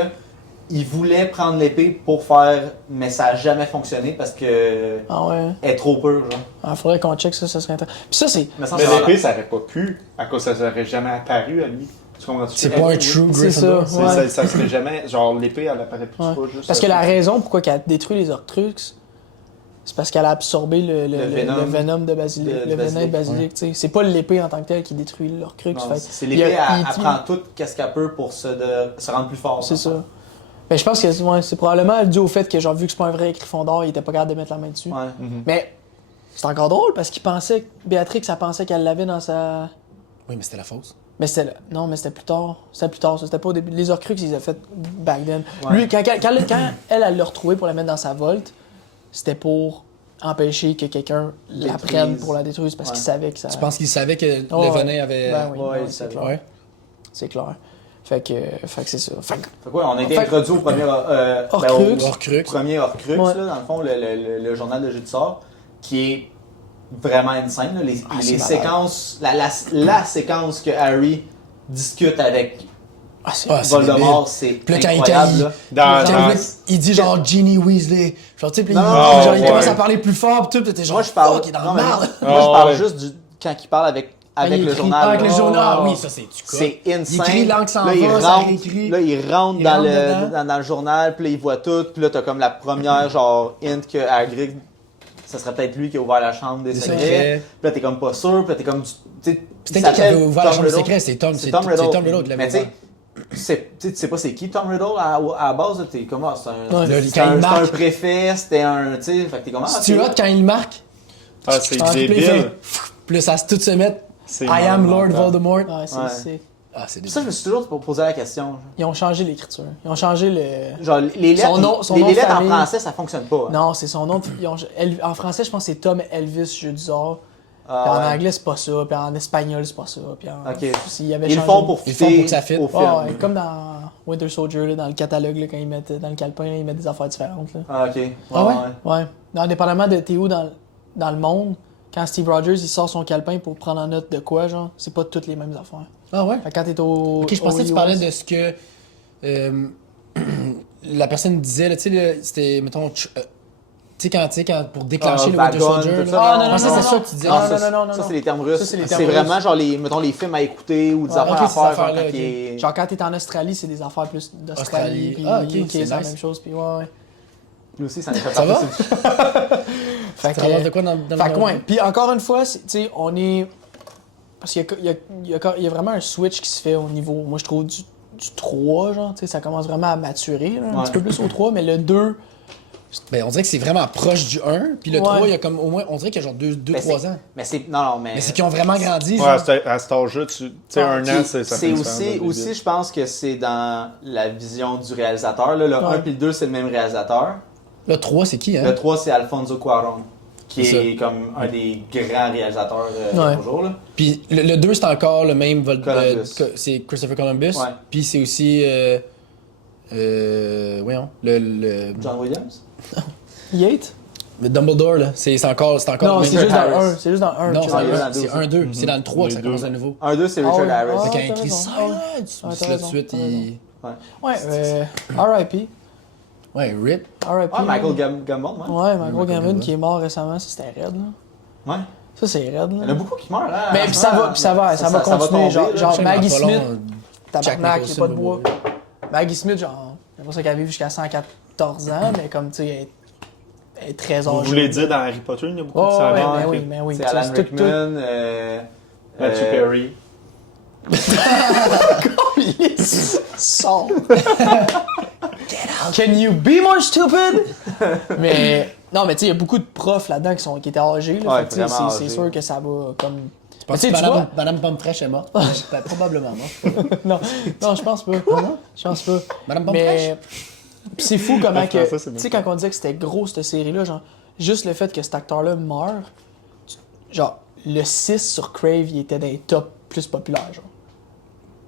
il voulait prendre l'épée pour faire, mais ça n'a jamais fonctionné parce que Ah ouais. elle est trop pure, genre. Ah, faudrait qu'on check ça, ça serait intéressant. Puis ça, c'est. Mais ça, Mais c'est l'épée, ça aurait pas pu, à cause ça serait jamais apparu à lui. Tu comprends-tu? C'est pas un true C'est ça. Gryffondor. Ouais. Ça serait jamais. Genre, l'épée, elle apparaît plus Ouais. pas juste. Parce que la raison pourquoi elle a détruit les Horcrux, c'est parce qu'elle a absorbé le venom de Basilic. de Le venin de Basilic. Basilic, tu sais. C'est pas l'épée en tant que telle qui détruit l'Horcrux. Non, fait c'est il y a l'épée, elle E.T. prend tout qu'est-ce qu'elle peut pour se rendre plus fort. C'est ça. Mais je pense que ouais, c'est probablement dû au fait que, genre, vu que c'est pas un vrai Gryffondor, il était pas capable de mettre la main dessus. Ouais. Mais c'est encore drôle parce qu'il pensait, Béatrix, elle pensait qu'elle l'avait dans sa. Oui, mais c'était la fausse. Mais c'était. Non, mais c'était plus tard. C'était plus tard, ça. C'était pas au début. Les Horcrux, ils ont fait back then. Ouais. Lui, quand elle l'a retrouvé pour la mettre dans sa volte, c'était pour empêcher que quelqu'un la Détruise. prenne pour la détruire parce Ouais. qu'il savait que ça. Tu penses qu'il savait que Oh, le ouais. venin avait... Ben oui, Ouais, ouais, il c'est savait. clair. Ouais. C'est clair. Fait que c'est ça. Fait que Fait quoi, on a été Fait- introduit au premier Horcrux. au Horcrux. premier Horcrux, Ouais. là, dans le fond, le journal de jeu de sort, qui est vraiment insane. Là, les c'est malade. séquences, la séquence que Harry discute avec ah, c'est. Ah, c'est Voldemort, débile. c'est Puis là, quand incroyable. il- là. Dans. Il dit genre Ginny Weasley. Genre, tu sais, puis Non, genre, il ouais. commence à parler plus fort, pis tout, pis t'es genre, Moi, je parle. fuck, il est dans non, la mais merde. moi, je Ah, parle ouais. juste quand il parle avec il le écrit journal. Avec là. le journal, Oh. oui, ça c'est du cas. C'est insane. Il écrit langue sans là, il va, ça rentre, réécrit. là, il rentre Il dans, rentre le, dedans. dans le journal, puis là, il voit tout. Puis là, t'as comme la première, genre, hint que Hagrid, ça serait peut-être lui qui a ouvert la chambre des Des secrets. secrets. Puis là, t'es comme pas sûr. Puis là, t'es comme... tu sais, C'était il qui qui avait s'appelle ouvert la Tom chambre Riddle. secrète? C'est Tom C'est Tom Riddle. qui l'avait Mais tu sais, ouvert. tu sais pas c'est qui Tom Riddle à la base. Là, t'es comme, ah, c'est un, Ouais. c'est Quand un, il c'est un marque. préfet, c'était un... Tu sais, fait que t'es comme, ah, Stuart, quand il marque, Ah, c'est Ah, débile. Puis là, ça se tout se met. C'est I am Lord monumental. Voldemort. Ouais, c'est. Ouais. c'est- Ah, c'est Ça, je me suis toujours posé la question. Ils ont changé l'écriture. Ils ont changé le. Genre, les lettres, Son nom de les lettres en famille. français, ça fonctionne pas. hein. Non, c'est son nom. En français, je pense que c'est Tom Elvis Jedusor. Ah, Puis en ouais. anglais, c'est pas ça. Puis en espagnol, c'est pas ça. Puis en... Ok. s'il avait Ils le changé- font pour Ils le font pour fitter que ça fit. au film. Ouais, ouais, comme dans Winter Soldier, là, dans le catalogue, là, quand ils mettent dans le calepin, là, ils mettent des affaires différentes. Là. Ah, ok. Ouais, Ah ouais? Ouais. Non, indépendamment de t'es où dans le monde, quand Steve Rogers il sort son calepin pour prendre en note de quoi, genre, c'est pas toutes les mêmes affaires. Ah ouais? Fait que quand t'es au. Ok, je pensais que tu parlais de ce que la personne disait, là, tu sais, là, c'était, mettons, tu sais, quand pour déclencher le Winter Wagon, Soldier. tout là. ça, Ah, non, non, non, ça, non, c'est non. ça que tu disais. Non, ça, non, non, non, ça, non. c'est les termes russes. Ça, c'est les C'est termes vraiment russes. genre mettons les films à écouter ou des Ouais, affaires ok, à ces faire. affaires-là, Genre, ok. quand il est- Genre quand t'es en Australie, c'est des affaires plus d'Australie. Australie. Puis Ah, ok, UK, c'est c'est la nice. même chose. Puis ouais. Nous aussi, ça nous fait Ça va? partie. Fait Tu ramasses de que. quoi dans Fait le que ouais. Puis encore une fois, tu sais, on est. Parce qu'il y a vraiment un switch qui se fait au niveau, moi je trouve, du 3, genre, tu sais, ça commence vraiment à maturer, là, un Ouais. petit peu plus au 3, mais le 2, Ben, on dirait que c'est vraiment proche du 1, puis le Ouais. 3, il y a comme au moins, on dirait qu'il y a genre 2-3 ans. Mais c'est. Non, mais. Mais c'est qu'ils ont vraiment grandi. Ouais, genre. à cet âge-là, tu sais, un an, ça fait C'est une aussi, différence, aussi, je pense que c'est dans la vision du réalisateur. Là, le 1 Ouais. et le 2, c'est le même réalisateur. Le 3, c'est qui, hein? Le 3, c'est Alfonso Cuarón, qui C'est est comme un des grands réalisateurs Ouais. de nos jours. Là. Puis le 2, c'est encore le même Columbus. c'est Christopher Columbus. Ouais. Puis c'est aussi. Voyons. Le John Williams. Yates? Dumbledore, là. C'est encore Non, le c'est même. juste dans le Harris. 1. C'est juste dans le 1. Non, tu c'est vois. dans le c'est 1-2. C'est dans le 3 que ça Les commence deux. à nouveau. 1, 2, c'est Ah Richard ouais. Harris. Ah, Fait quand t'as il crie raison. Silence! Ouais, Puis t'as là, tout de raison, suite, t'as il. Ouais, R.I.P. Ouais, RIP. R.I.P. Ah, Michael Gambon, ouais. Ouais, Michael Gambon Gambon. qui est mort récemment, ça c'était raide, là. Ouais. Ça c'est raide, Il y en a là. beaucoup qui meurent, là. Mais puis ça va continuer, tomber, genre- là. genre- Je sais, Maggie dans pas Smith, long, Tabarnak, Jack il a pas de Nicholson bois. va mourir. Maggie Smith, genre, c'est pour ça qu'elle vit jusqu'à 114 ans, mais comme, tu sais, elle est très âgée. Vous voulez dire dans Harry Potter, il y en a beaucoup Oh, qui s'en ouais, viennent. mais ok. oui, mais oui. C'est tu sais, Alan c'est tout- Rickman, Matthew Perry. Sors. Can you be more stupid? Mais non, mais tu sais, il y a beaucoup de profs là-dedans qui étaient âgés. Là, Ouais, fait que, tu sais, vraiment c'est âgés. sûr que ça va comme. Je pense Mais que tu sais, tu vois- Madame Pomme Fraîche est morte. Ben, probablement morte. Non, non, je pense pas. Je pense pas. Madame Pomme Mais pis c'est fou comment que. François, c'est Tu sais, bien. quand on disait que c'était gros cette série-là, genre, juste le fait que cet acteur-là meurt, genre, le 6 sur Crave, il était dans les top plus populaires, genre.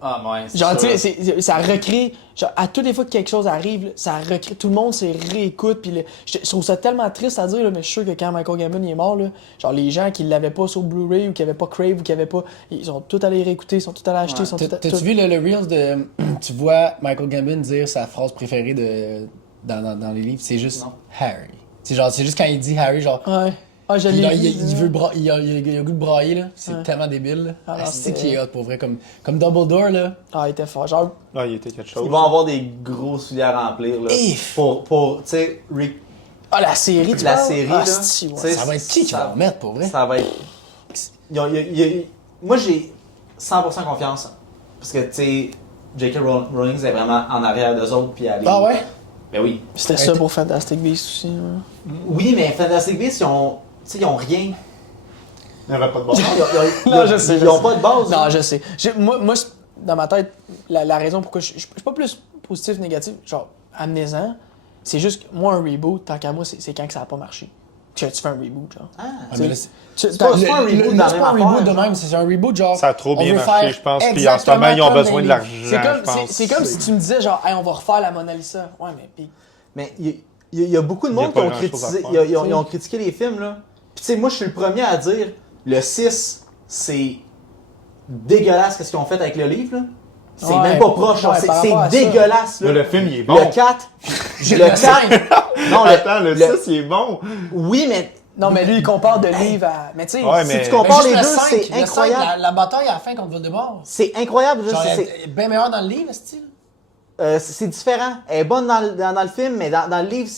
Ah, ouais. c'est Genre, sûr. tu sais, ça recrée. Genre, à toutes les fois que quelque chose arrive, là, ça recrée. Tout le monde se réécoute. Puis je trouve ça tellement triste à dire, là, mais je suis sûr que quand Michael Gambon il est mort, là, genre, les gens qui l'avaient pas sur Blu-ray ou qui avaient pas Crave ou qui avaient pas. Ils sont tous allés réécouter, ils sont tous allés acheter, Ouais. ils sont tous. T'as-tu vu le Reels de. Tu vois Michael Gambon dire sa phrase préférée dans les livres? C'est juste Non. Harry. C'est juste quand il dit Harry, genre. Ouais. Ah, je Puis l'ai là, vu, il veut il a le goût de brailler, là. C'est Ouais. tellement débile, là. Ah non, C'est c'était- qui est hot pour vrai. Comme Dumbledore, là. Ah, il était fort. Genre, Ah, il était quelque chose. Ils vont avoir des gros souliers à remplir, là. If. Pour tu sais, Rick. ah, la série, tu La parles? série, Ah, là, c'est-tu, ouais. tu sais, Ça va être qui ça- va en mettre pour vrai? Ça va être. Moi, j'ai 100% confiance. Parce que, tu sais, J.K. Rowling est vraiment en arrière d'eux autres. Puis elle est- Ah ouais? Ben oui. C'était ça pour Fantastic Beasts aussi. Ouais. Oui, mais Fantastic Beasts, ils ont rien. Il n'y aurait pas de bord. Non, je sais, Ils je n'ont sais. pas de base. Non, là. je sais. Moi, dans ma tête, la raison pourquoi je suis pas plus positif ou négatif, genre, amenez-en, c'est juste que moi, un reboot, tant qu'à moi, c'est quand que ça a pas marché. Que tu fais un reboot, genre. Ah. Ah, mais là, C'est pas- c'est pas un reboot dans la c'est même pas un affaire, reboot de genre. même, c'est un reboot genre. Ça a trop on bien veut marché, faire je pense. Puis en ce exactement moment, ils ont comme besoin dans de les l'argent. C'est comme, je pense. c'est comme si tu me disais, genre, hey, on va refaire la Mona Lisa. Ouais, mais pis. Mais il y a beaucoup de Il y a monde qui pas ont grand-chose à critiqué, faire. ils ont critiqué les films, là. Puis, tu sais, moi, je suis le premier à dire, le 6, c'est dégueulasse ce qu'ils ont fait avec le livre, là. C'est Ouais. même pas proche, genre, Ouais, par rapport à c'est ça. dégueulasse, là. Mais le film, il est bon. Le 4, le 4, non, Attends, le 6, il est bon. oui, mais Non, mais lui, il compare de livre à. Mais tu sais, Ouais, si mais- tu compares juste les le deux, 5, c'est le 5, incroyable. la bataille à la fin contre Voldemort. C'est incroyable, Genre, juste, elle est bien meilleure dans le livre, style. c'est différent. Elle est bonne dans le film, mais dans le livre,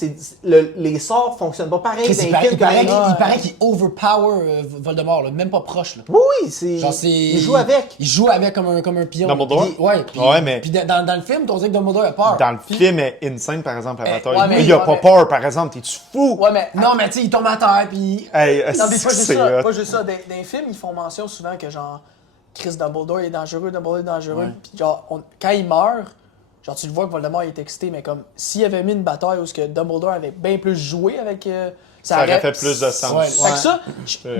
les sorts fonctionnent pas pareil. Chris, Dans il les paraît, films, il paraît pareil. qu'il- il paraît qu'il overpower Voldemort, là, même pas proche. Là. Oui, c'est. Genre, c'est... Il joue avec. Il joue avec comme un pion. Dumbledore? Puis- ouais, puis, Ouais, mais- puis dans le film, on dirait que Dumbledore a peur. Dans le film, est insane, par exemple, à bataille. ouais, mais- il a ouais, pas mais- peur, par exemple. T'es-tu fou? Ouais, mais. Non, mais tu sais, il tombe à terre, puis... Hey, Non, mais pas juste c'est ça. hot. Pas juste ça. Dans les films, ils font mention souvent que genre Chris Dumbledore est dangereux, Puis genre, quand il meurt, genre tu le vois que Voldemort est excité, mais comme s'il avait mis une bataille où ce que Dumbledore avait bien plus joué avec. Ça aurait fait plus de sens. Ouais. Fait que ça,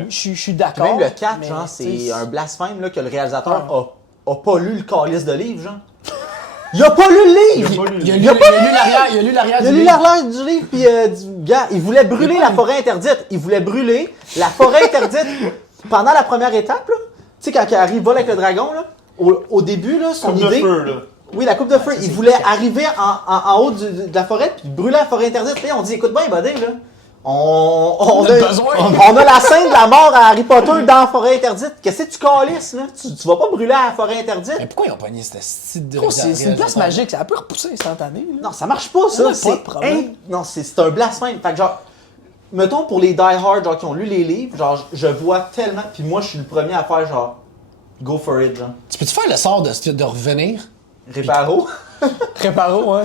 je suis d'accord. Même le 4, mais, genre, tu sais, c'est un blasphème là, que le réalisateur a pas lu le calice de livre, genre. Il a pas lu le livre! Il a pas lu le Il a livre. lu l'arrière, il a lu l'arrière Il a du lu livre. l'arrière du livre, puis gars, il voulait brûler la forêt interdite. Il voulait brûler la forêt interdite pendant la première étape, là. Tu sais, quand il arrive, vole avec le dragon, là, au début, là, son Coupe de idée... feu, là. Oui, la coupe de feu. Il voulait arriver en haut de la forêt, puis brûler la forêt interdite. Puis on dit, écoute bien, buddy, là, on a la scène de la mort à Harry Potter dans la forêt interdite. Qu'est-ce que tu calisses, là? Tu vas pas brûler la forêt interdite? Mais pourquoi ils ont pogné cette style de... Gros, c'est une place magique, ça a pu repousser instantané. Là. Non, ça marche pas, On a ça. pas C'est de problème. Non, c'est un blasphème. Fait que genre, mettons pour les die-hard, genre, qui ont lu les livres, genre, je vois tellement, puis moi, je suis le premier à faire, genre, go for it, genre. Tu peux-tu faire le sort de revenir? Réparo. Réparo, ouais.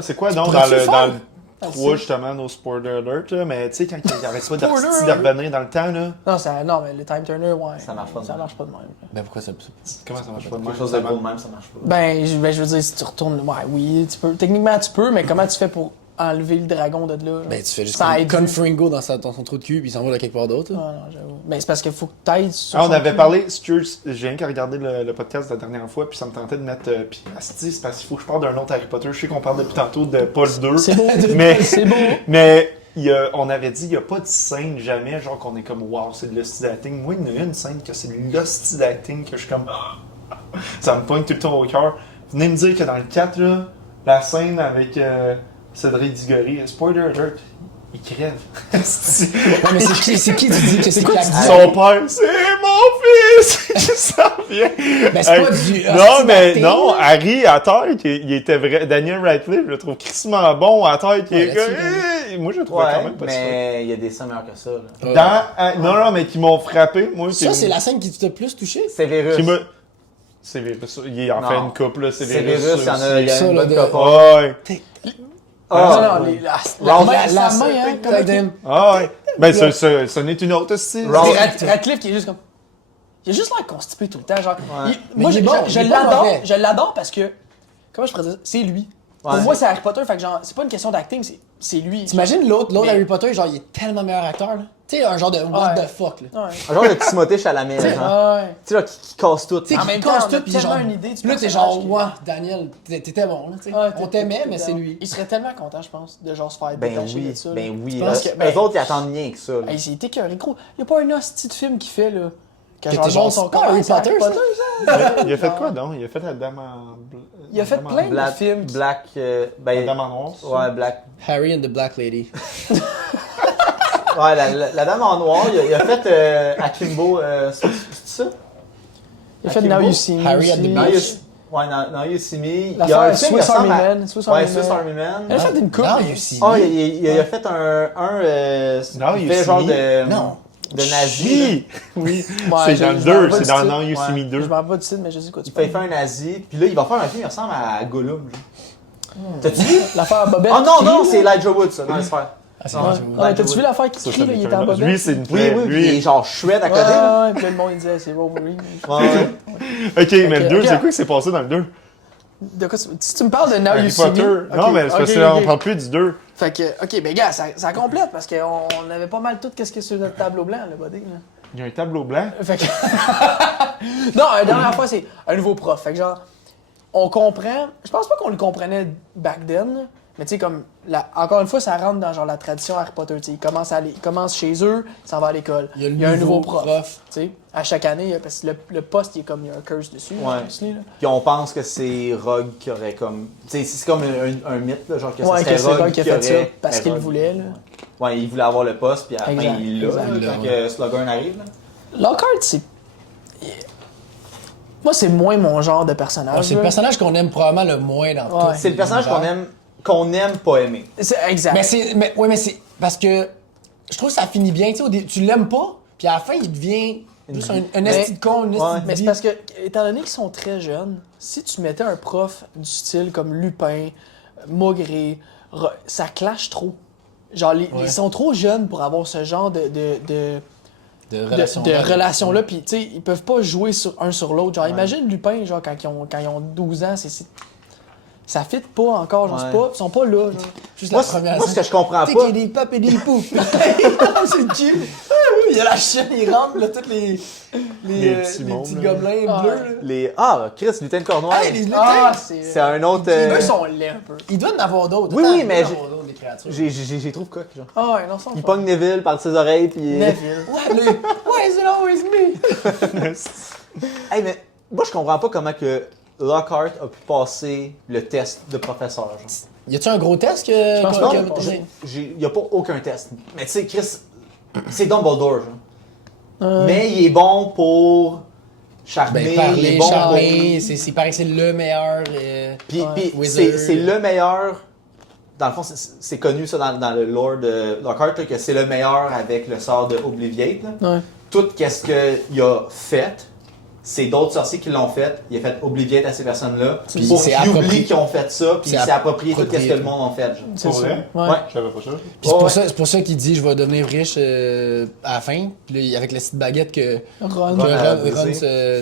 C'est quoi, donc, pourrais-tu dans le le faire? 3, justement, nos spoiler alert, là, mais tu sais, quand il arrête pas Spoiler de revenir dans le temps, là. Non, mais le Time Turner, ouais. Ça marche pas de Ça même. marche pas de même. Ben pourquoi ça... Comment ça marche pas de Quelque chose de beau de même, ça marche pas. Ben, je veux dire, si tu retournes. Ouais, oui, tu peux. Techniquement, tu peux, mais comment tu fais pour enlever le dragon de là? Ben tu fais juste Ça comme aide. Confringo dans son trou de cul, puis il s'en va de quelque part d'autre. là. Non, non, j'avoue. Ben, c'est parce qu'il faut que t'ailles sur. Ah, on son avait cul. parlé, excuse, j'ai rien qu'à regarder le podcast la dernière fois, puis ça me tentait de mettre. Puis, asti, c'est parce qu'il faut que je parle d'un autre Harry Potter. Je sais qu'on parle depuis tantôt de Paul 2. C'est beau. Mais, C'est beau. mais on avait dit, il n'y a pas de scène jamais, genre qu'on est comme, wow, c'est de l'hostie d'acting. Moi, il y en a une scène que c'est de l'hostie d'acting, que je suis comme, ça me pogne tout le temps au cœur. Venez me dire que dans le 4, là, la scène avec Cédric Diggory, spoiler alert, il crève. Asti. Ouais, mais c'est qui tu dis que c'est quoi qui tu a dis? dit? Son père, c'est mon fils! Ça vient! Ben, c'est pas du- Non, c'est mais d'acting, non, là. Harry, à tête, il était vrai. Daniel Radcliffe, je le trouve crissement bon à tête. Il est Ouais, comme, là-dessus, moi, je le trouvais quand Ouais, même pas si mais il y a des scènes meilleures que ça, là. non, mais qui m'ont frappé, moi. Ça, c'est la scène qui t'a le plus touché? C'est Vérus. Qui me... C'est Virus. Il en Non. fait une couple, là. C'est C'est Virus. Vérus, il y en a, il y a Ça, une là, bonne de- couple. Ouais. Non, non, la Ron main, Jackson, la main, hein. T'as comment dem- Ah ouais. Ben, ce n'est une autre style. Ron- C'est Radcliffe qui est juste comme. Il a juste l'air constipé tout le temps. Genre, Ouais. moi, Mais il est bon, il est pas mauvais. je l'adore parce que. Comment je pourrais dire? C'est lui. Ouais. Pour moi, c'est Harry Potter. Fait que genre, c'est pas une question d'acting, c'est lui. T'imagines l'autre Mais- Harry Potter, genre, il est tellement meilleur acteur, là. Tu sais, un genre de what Ouais. the fuck, là. Ouais. Un genre de Timothée Chalamet, genre. Ouais. Tu sais, là, qui casse tout. Tu sais, En qui même temps, casse on a tout, pis tellement genre... une idée du Puis là, t'es personnage genre, qui- ouais, Daniel, t'étais bon, là, tu sais. Ouais, On t'aimait, mais c'est lui. Il serait tellement content, je pense, de genre se faire Ben détacher oui, de ça. ben oui. penses Eux que- ben- autres, ils attendent rien que ça, là. Hey, c'est écœuré, gros. Il y a pas un hostie de film qui fait, là. Que Que genre, t'es genre, le monde sont c'est pas comme, Harry ah, c'est Potter, ça? Il a fait quoi, donc? Il a fait la dame en... Il a fait plein de Black, films. qui- Black, La ben, dame en noir, ça? ouais, Black. Harry and the Black Lady. Ouais, la dame en noir, il a fait Akimbo, c'est ça? Il a fait Akimbo. Now You See Me. Harry and aussi. the Now Beach. You, ouais, Now You See Me. Il y a L'affaire un film qui Swiss Army ressemble à... Man. Swiss Ouais, Army Swiss Man. Army Man. Il a fait une coupe. Now mais- You See Ah, Me. il a fait Now il You fait See genre Me. Non. de nazi. Oui! Oui. Ouais, C'est je- dans le je m'en 2, rappelle c'est du dans titre. Now You See Me Ouais. 2. Je m'en rappelle pas du titre, mais je sais quoi tu Il fait parles. un nazi, puis là, il va faire un film qui ressemble à Gollum. genre. T'as-tu vu? L'affaire Bobette. Oh non, qui non, crie, c'est là. Elijah Wood, ça. Non, laisse faire. Ah, c'est Ouais. vrai, Ouais. j'avoue. Ouais, t'as-tu vu l'affaire qui Ça, crie, là, il est en lui, Bobette? c'est une Oui, oui, puis il est genre chouette à côté. là. Ouais, puis là, le monde il disait c'est Wolverine. Ouais, ouais. Ok, mais le 2, ok. c'est quoi qui s'est passé dans le 2? De quoi si tu me parles de Now Harry You See Potter. Me. Non, ok, mais c'est parce ok, qu'on ok. parle plus du 2. Fait que, ok, ben gars, ça complète parce qu'on avait pas mal tout qu'est-ce qu'il y a sur notre tableau blanc, le body. Là. Il y a un tableau blanc. Fait que. Non, la dernière fois, c'est un nouveau prof. Fait que genre, on comprend. Je pense pas qu'on le comprenait back then, là, mais tu sais, comme. Encore une fois, ça rentre dans genre la tradition Harry Potter. Tu sais, il commence chez eux, il s'en va à l'école. Il y a un nouveau prof. Tu sais, à chaque année, parce que le poste, il y a un curse dessus. Ouais. obviously, là. Puis on pense que c'est Rogue qui aurait comme. Tu sais, c'est comme un mythe, là, genre que Ouais, ça que c'est serait Rogue qui a fait ça aurait- parce qu'il Rogue. voulait, là. Ouais, il voulait avoir le poste, puis à la fin, Exact, il l'a, exact. là, quand que Slughorn arrive. Là. Lockhart, c'est. Moi, c'est moins mon genre de personnage. C'est le là. personnage qu'on aime probablement le moins dans Ouais. tout. C'est le personnage qu'on aime pas aimer. C'est exact. Mais c'est parce que je trouve que ça finit bien. Tu sais, tu l'aimes pas, puis à la fin, il devient juste un esti de con, une esti de Mais c'est vie. parce que, étant donné qu'ils sont très jeunes, si tu mettais un prof du style comme Lupin, Maugré, ça clash trop. Genre, ils sont trop jeunes pour avoir ce genre de relation-là. Puis, tu sais, ils peuvent pas jouer un sur l'autre. Genre, imagine Lupin, genre, quand ils ont 12 ans, ça fit pas encore. Genre, ils sont pas là. Genre. Juste Moi, la première moi ce que je comprends Tu sais pas... qu'il y a des papes et des poufs. C'est cute. Il y a la chienne, il rentre, là, tous les petits mondes, petits là. gobelins Ah, bleus. Là. Chris, lutin de corps Hey, les lutins! Ah, C'est un autre... Eux sont laids un peu. Il doit en avoir d'autres. Oui, Attends, oui, il mais doit en avoir d'autres, des créatures. J'ai trouvé coq, genre. Ah ouais, non, ça Il pogne Neville par ses oreilles, puis... Neville. Why is it always me? Hey, mais moi, je comprends pas comment que Lockhart a pu passer le test de professeur, genre. Y a-tu un gros test que. pense Non, pas. il n'y a pas aucun test. Mais tu sais, Chris, c'est Dumbledore, genre. Mais il est bon pour charmer, Ben, il parler, est bon charmer, il paraît que c'est le meilleur. Puis Wizard. c'est le meilleur... Dans le fond, c'est connu ça dans le lore de Lockhart, là, que c'est le meilleur avec le sort de Obliviate. Là. Ouais. Tout qu'est-ce qu'il a fait, c'est d'autres sorciers qui l'ont fait. Il a fait Obliviate à ces personnes-là. Puis Pour c'est qu'ils oublient approprié. qu'ils ont fait ça, puis C'est il s'est approprié tout approprié, ce que le monde a fait. Genre. C'est Pour ça. vrai? Ouais. Ouais. Je savais pas ça. Puis Ouais. c'est pour ça qu'il dit je vais devenir riche à la fin. Puis là, avec la petite baguette que Ron. Ron a Ron brisé.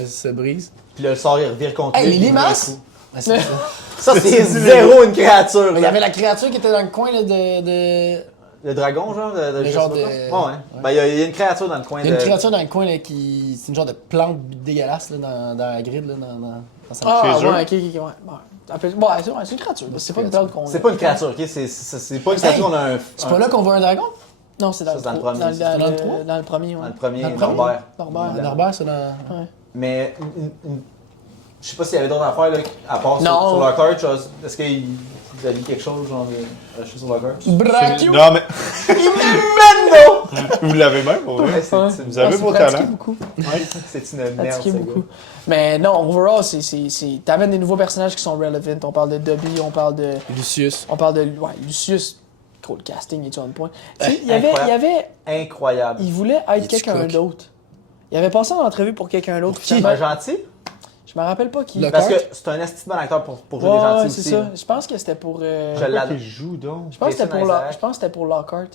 se brise. Puis là, le sort, il revire contre Hey, lui. les puis il limaces! met un coup. Ah, c'est ça. Ça, c'est zéro une créature. Il y là. avait la créature qui était dans le coin là, de... Le dragon, genre, Le je genre sais pas de- quoi. Ouais. Ben, il y a une créature dans le coin Il y a une de... créature dans le coin là, qui. C'est une genre de plante dégueulasse là, dans la grille là, dans sa Ah, Chez eux. ouais, ok, ouais. C'est une créature. C'est pas une plante qu'on. C'est pas une créature, ok? C'est pas une créature, on a un... C'est pas là qu'on voit un dragon? Non, c'est dans, Ça, le c'est dans le pro- premier. dans C'est dans le trois? dans le premier, ouais. Dans le premier, Dans le premier? Norbert. Norbert. Il- Norbert, c'est dans. Mais, je sais pas s'il y avait d'autres affaires, là, à part Non. sur Lockhart. Genre, est-ce que vous avez quelque chose, genre, de acheter sur Lockhart? Brachio! Non, mais Immendo! vous l'avez même, pour vrai. Ouais. Vous avez Ah, vos c'est pratiqué talents. beaucoup. C'est une merde, Pratiqué ce beaucoup. gars. Mais non, overall, t'amènes des nouveaux personnages qui sont relevant. On parle de Dobby, on parle de Lucius. Lucius. Gros, le casting est on point. Tu sais, il y Incroyable. avait, Incroyable. il voulait être est-tu quelqu'un coq? d'autre. Il avait passé en entrevue pour quelqu'un d'autre. Qui? finalement. Un gentil? Je me rappelle pas qui. Le Parce que Lockhart? c'est un esti de bon acteur pour jouer des Ouais, gentils c'est aussi. ça. là. Je pense que c'était pour. Je Pourquoi l'adore. qu'il joue donc? Je pense que c'était Jason pour, Isaac. je pense que c'était pour Lockhart.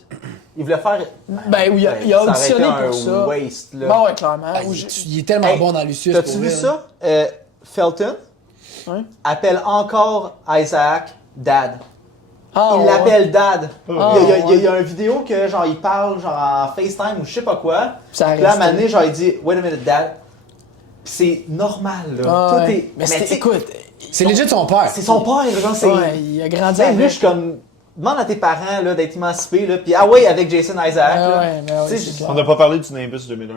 Il voulait faire... Ben oui, il a ça aurait auditionné été pour ça. un waste, là. Bon, ouais, clairement. Ah, Ou il est tellement Hey, bon dans Lucius. T'as-tu pour vu vrai, ça? Felton Ouais. appelle encore Isaac Dad. Ah, Il ouais. l'appelle Dad. Ah, Il y a une vidéo que genre il parle genre en FaceTime ou je sais pas quoi. Ça Puis là, à un reste- moment donné, genre il dit Wait a minute, Dad. Puis c'est normal là. Ah, Tout ouais. est. Mais tu sais, c'était, écoute, C'est legit son père. c'est son père, genre c'est. ouais, il a grandi Même lui, avec. je suis comme. Demande à tes parents là, d'être émancipés là. Puis ah ouais, avec Jason Isaac. là. Ouais, mais ouais, Tu sais, c'est clair. On n'a pas parlé du Nimbus 2001.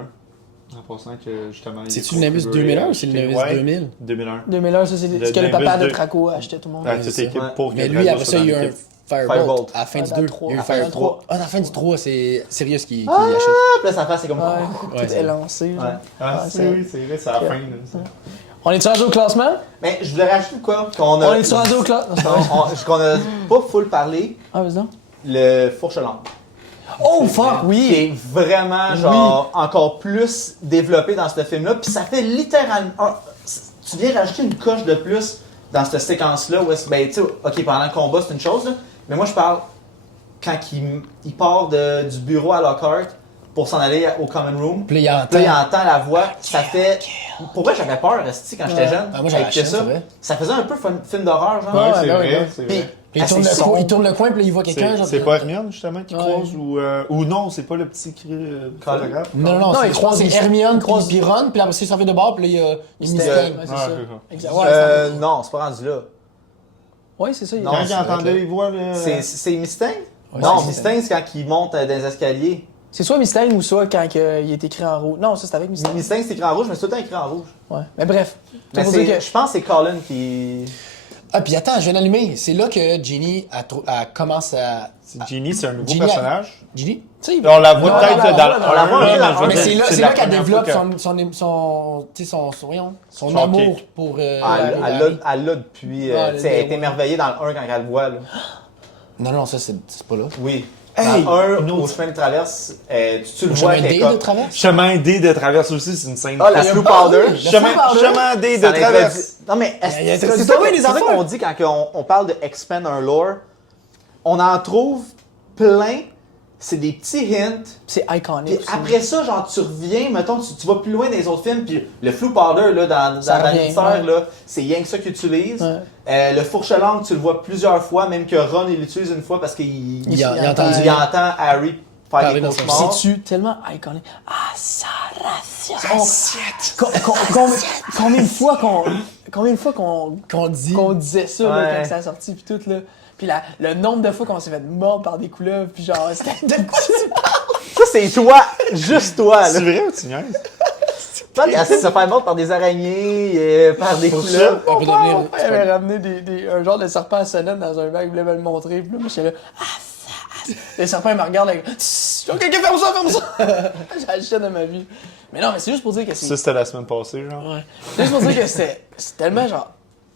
En passant que justement. il est C'est-tu le Nimbus configuré 2001 ou c'est le acheter- Nimbus ouais, 2000? 2001. 2001, ça, c'est Le ce que le Nimbus papa de de- Draco a acheté tout le monde. Ah, toute c'est équipe ça. pour Mais que lui, Drago après soit ça, dans il y a eu un l'équipe. Firebolt. Firebolt. À la fin Ah, du dans 2. le trois. Il y a eu À la fin du Firebolt. trois. Ah, dans la fin du 3, c'est Sirius qui Ah, l'achète. puis là, sa face c'est comme. Ouais, Ouais, tout c'est est vrai. lancé. genre. Ouais. Ah, Ouais, c'est vrai, c'est à la fin. là, ça. On est-tu rendu au classement? Mais je voulais rajouter quoi qu'on a. On est-tu rendu au classement? Qu'on a pas full parlé. Ah, vas-y donc. Le fourche-langue. Oh, fuck, Qui oui! est vraiment, genre, encore plus développé dans ce film-là. Puis ça fait littéralement... Tu viens rajouter une coche de plus dans cette séquence-là où est-ce ben, tu sais, OK, pendant le combat, c'est une chose, là. Mais moi, je parle quand il part du bureau à Lockhart pour s'en aller au Common Room. Puis là, Puis il là, il entend. entend la voix. Ça fait... Pour vrai, j'avais peur, esti, quand j'étais Ouais. jeune. Ah, moi, j'avais Écouter la chaîne, c'est vrai. Ça faisait un peu film d'horreur, genre. Ouais, Ouais, c'est ouais, vrai, ouais. c'est Puis, vrai. Puis il tourne, c'est son. il tourne le coin, puis là, il voit quelqu'un. genre, C'est pas Hermione, justement, qui Ouais. croise ou non, c'est pas le petit photographe. Non, Non, il je pense croise que c'est Hermione, Hermione, croise- puis Ron, puis après, il s'en fait de bord, puis là, il y a Mystère. Mystère. Ouais, c'est Ah, ça. c'est ça. Exact. Ouais, Non, c'est pas rendu là. ouais, c'est ça. Non, Quand c'est il entendait les voix, là. C'est Mustang? Ouais, Non, c'est Mustang, c'est quand il monte dans les escaliers. C'est soit Mystère ou soit quand il est écrit en rouge. Non, ça, c'est avec Mystère. Mustang, c'est écrit en rouge, mais c'est tout le temps écrit en rouge. Ouais. Mais bref. Mais Ça veut dire je pense que c'est Colin qui. Ah, puis attends, je viens d'allumer. C'est là que Ginny commence à. Ginny, c'est un nouveau Ginny personnage. Ginny? On la voit Non, peut-être on dans la le voit, on la voit, un, dans le mais je Mais veux c'est dire, là la qu'elle première fois développe que- son Son amour kick. pour. Elle Harry. l'a depuis. Ouais, Tu sais, elle est ouais. émerveillée dans le 1 quand elle le voit. Là. Non, ça, c'est pas là. Oui. Hey, Dans le 1, une autre- au chemin de traverse, tu le Le vois. chemin qu'elle est D comme- de travers? Chemin D de traverse aussi, c'est une scène. Ah, la Slow Powder. Chemin D de Ça traverse. introduit- Non, mais Il y a c'est introduit ça bien des c'est ça affaires. qu'on dit quand on parle de expand un lore. On en trouve plein. C'est des petits hints. C'est Puis iconique. aussi. après ça, genre, tu reviens, mettons, tu vas plus loin dans les autres films, puis le Flou Powder, là, dans Ça revient, Bannister, ouais. là, c'est rien que ça qu'ils utilisent. Ouais. Le fourche-langue, tu le vois plusieurs fois, même que Ron, il l'utilise une fois parce qu'il Il entend il entend Harry faire Parler des dans son cauchemars. C'est-tu tellement iconique? Ah, sa ration! Combien de fois Qu'on dit. qu'on disait ça là, Ouais. quand ça a sorti puis tout là. Puis le nombre de fois qu'on s'est fait mordre par des couleuvres puis genre c'était de quoi tu parles? Ça, c'est toi, juste toi, C'est là. vrai ou tu niaises? Toi, t'es assis se faire mordre par des araignées, par des Pour couleuvres. ça, on peut devenir. Mon père avait ramené un genre de serpent à sonnette dans un bac, il voulait me le montrer. Puis là, moi, j'étais là, le serpent, il me regarde avec, OK, ferme ça! J'ai acheté de ma vie. Mais non, mais c'est juste pour dire que c'est. Ça, c'était la semaine passée, genre. Ouais. C'est juste pour dire que c'est tellement genre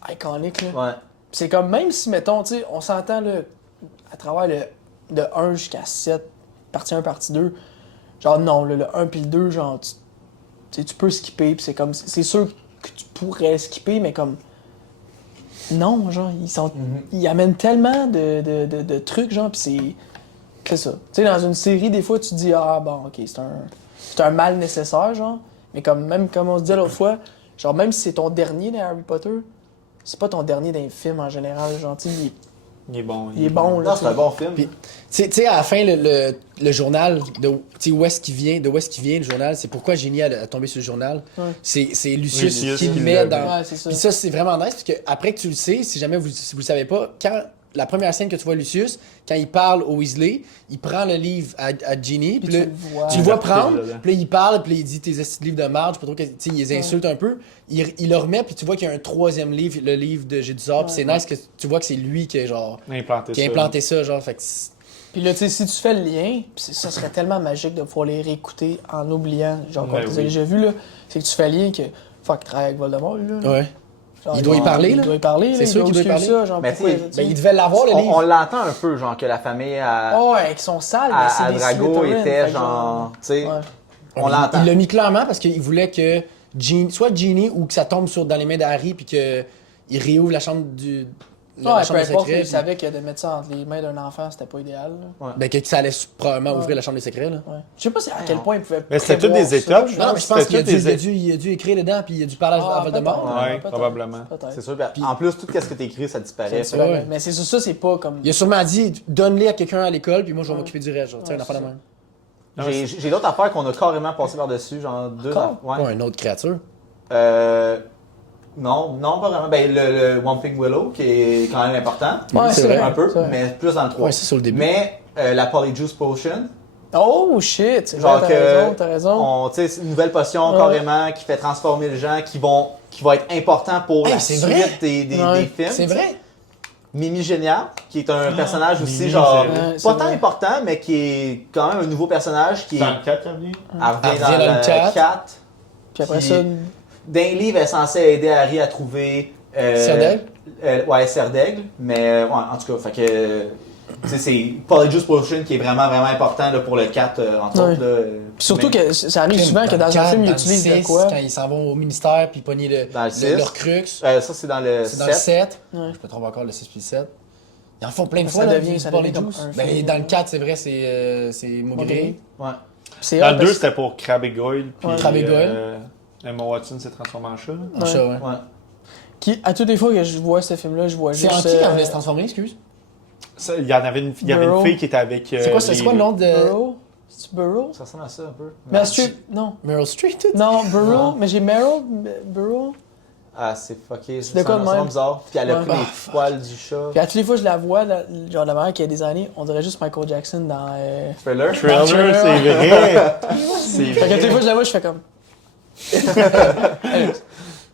iconique là. Ouais. Puis c'est comme, même si, mettons, tu sais, on s'entend là, à travers de 1 jusqu'à 7, partie 1, partie 2, genre non, là, le 1 puis le 2, genre, tu sais, tu peux skipper, puis c'est comme, c'est sûr que tu pourrais skipper, mais comme, non, genre, ils amènent tellement de trucs, genre, puis c'est ça. Tu sais, dans une série, des fois, tu te dis, ah bon, ok, c'est un mal nécessaire, genre, mais même comme on se disait l'autre fois, genre, même si c'est ton dernier dans Harry Potter, c'est pas ton dernier d'un film en général, genre, tu sais, Il est bon. il est bon, là. Non, c'est un bon film. Puis, tu sais, à la fin, le journal, tu sais, où est-ce qu'il vient, le journal, c'est pourquoi Ginny a tombé sur le journal. Ouais. C'est Lucius Lucius qui qui le met l'avait. dans. Ouais, c'est ça. Puis ça, c'est vraiment nice, parce que après que tu le sais, si jamais si vous le savez pas, quand la première scène que tu vois Lucius, quand il parle au Weasley, il prend le livre à Ginny, puis là, tu le vois prendre, dedans. puis là, il parle, puis là, il dit tes esti de livres de marge, pas trop, tu sais, il les insulte un peu. Il le remet, puis tu vois qu'il y a un troisième livre, le livre de J'ai du sort, puis c'est nice que tu vois que c'est lui qui a implanté ça, genre, fait que Puis là, tu sais, si tu fais le lien, pis ça serait tellement magique de pouvoir les réécouter en oubliant, genre, qu'on Ouais, les a oui. déjà vus, là, c'est que tu fais le lien que, fuck, travaille avec Voldemort, lui, là. ouais. Genre, Il doit y parler, il là. doit y parler, C'est là, sûr qu'il doit y où est-ce parler. Ça, genre, Mais pourquoi, tu sais, tu Ben, il devait l'avoir, le On livre. l'entend un peu, genre, que la famille à Oh, ouais, qui sont sales, mais c'est des Drago Slytherin, était fait que genre. Tu sais, Ouais. on l'entend. Il l'a mis clairement parce qu'il voulait que soit Ginny ou que ça tombe dans les mains d'Harry puis qu'il réouvre la chambre la Ouais, peu chambre des importe, secrets. il savait que de mettre ça entre les mains d'un enfant, c'était pas idéal, là. Ben, que ça allait probablement ouvrir la chambre des secrets. Là. Ouais. Je sais pas à quel point il pouvait. Mais c'était prévoir toutes des ça, étapes, je- Non, Non, mais je pense c'était qu'il a, toutes il a dû écrire dedans puis il a dû parler à Voldemort. peut-être, Ouais, peut-être, probablement. peut-être. C'est sûr. Puis en plus, tout ce que tu écrit, ça disparaît. C'est Fait- vrai. Ouais. Mais c'est ça, c'est pas comme. Il a sûrement dit donne-les à quelqu'un à l'école puis moi je vais m'occuper du reste. Genre, tu sais, Ouais, une affaire de c'est même. J'ai d'autres affaires qu'on a carrément passé par-dessus, genre deux Encore? affaires. Ouais. Pas une autre créature. Non, pas vraiment. Ben, le Whomping Willow, qui est quand même important. Ouais, c'est c'est vrai. vrai. Un peu, c'est vrai. mais plus dans le 3. Ouais, c'est sur le début. Mais la Polyjuice Potion, Oh shit! C'est genre vrai, que t'as raison. tu sais, c'est une nouvelle potion Ouais. carrément qui fait transformer les gens, qui va être important pour Hey, la c'est suite vrai. des Ouais. films. C'est vrai. Mimi Génial, qui est un personnage aussi, Mimi, genre, c'est vrai. pas Ouais, tant c'est important, mais qui est quand même un nouveau personnage qui est. Dans le 4, elle vient? Elle revient Elle dans revient dans le le 4. 4. Puis après Puis- ça, Dans le livre, elle est censée aider Harry à trouver. Serdaigle? Ouais, Serdaigle. Mais, ouais, en tout cas, fait que. Tu sais, c'est Polyjuice Potion qui est vraiment, vraiment important là, pour le 4, entre Ouais. autres. Là. Puis surtout Mais que ça arrive souvent que dans un 4, film, ils dans le utilisent de 6, quoi. quand ils s'en vont au ministère puis pogner Dans le 6. leur crux. Ça, c'est dans le C'est dans le 7. Ouais. Je me trompe encore, le 6 puis le 7. Ils en font plein de Ça fois. là, devient- du ça Polyjuice. devient comme un Ben, film. dans le 4, c'est vrai, c'est Maugrey. Ouais. C'est Dans hot le 2, parce- c'était pour Crabbe et Goyle. Puis, Ouais. Crabbe et Goyle. Emma Watson s'est transformée en chat. En chat, ouais. Ouais. à toutes les fois que je vois ce film-là, je vois C'est juste. en qui quand voulait se transformer, excuse? Il y avait une Burrow. fille qui était avec. C'est quoi le nom de Burrow? C'est Burrow? Ça ressemble à ça un peu. Meryl Streep? Non. Meryl Streep? tout? Non, Burrow. Non. Mais j'ai Meryl Burrow. Ah, c'est fucké. C'est de quoi de un même? nom bizarre. Puis elle a Ouais. pris Ah, les poils du chat. Puis à toutes les fois que je la vois, genre la manière qu'il y a des années, on dirait juste Michael Jackson dans. Thriller. Thriller, c'est Thriller. vrai. C'est Fait que toutes les vrai. fois que je la vois, je fais comme.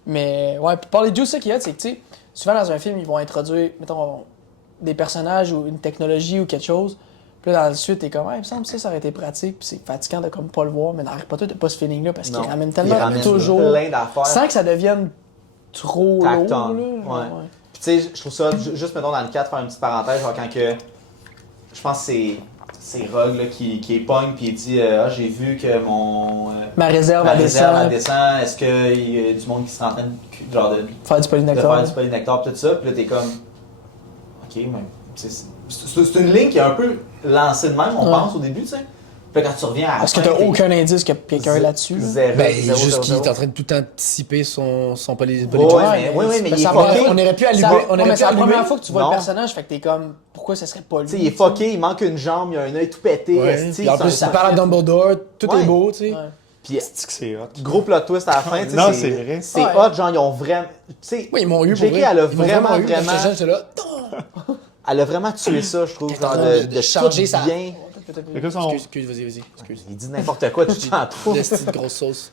Mais ouais, puis parler de Juice, ça qui est hot, c'est que tu sais, souvent dans un film, ils vont introduire, mettons, des personnages ou une technologie ou quelque chose. Puis là, dans la suite, t'es comme, il me semble que ça aurait été pratique, puis c'est fatigant de comme pas le voir. Mais dans Harry Potter, t'as pas ce feeling-là parce qu'il ramène tellement toujours. Plein d'affaires. Sans que ça devienne trop lourd. Là. Ouais. Puis tu sais, je trouve ça, juste mettons dans le 4, faire une petite parenthèse, genre quand que. Je pense que c'est Rogue là, qui est pogne, puis il dit j'ai vu que ma réserve descend. Est-ce qu'il y a du monde qui serait en train de, genre de faire du polynectar, tout ça. Puis là, t'es comme. Ok, mais. C'est une ligne qui est un peu lancée de même, on pense au début, tu sais. Puis là, quand tu reviens à. Parce que t'as aucun indice qu'il y a quelqu'un là-dessus. Zéro. Juste qu'il est en train de tout anticiper son polynectar. Oui, mais il est fucké. On aurait pu allumer. C'est la première fois que tu vois le personnage, fait que t'es comme, pourquoi ça serait pas lui? Tu sais, il est fucké, il manque une jambe, il a un œil tout pété. Puis en plus, ça parle à Dumbledore, tout est beau, tu sais. Puis c'est hot. Gros plot twist à la fin, tu sais. Non, c'est vrai. C'est hot, genre, ils ont vraiment. Tu sais, oui, ils m'ont eu pour J.K. vrai. Elle a Ils m'ont vraiment eu. vraiment. Elle a vraiment tué ça, je trouve. Genre, de changer tout sa. bien. Excuse, vas-y. Excuse. Il dit n'importe quoi, tu t'en De cette grosse sauce.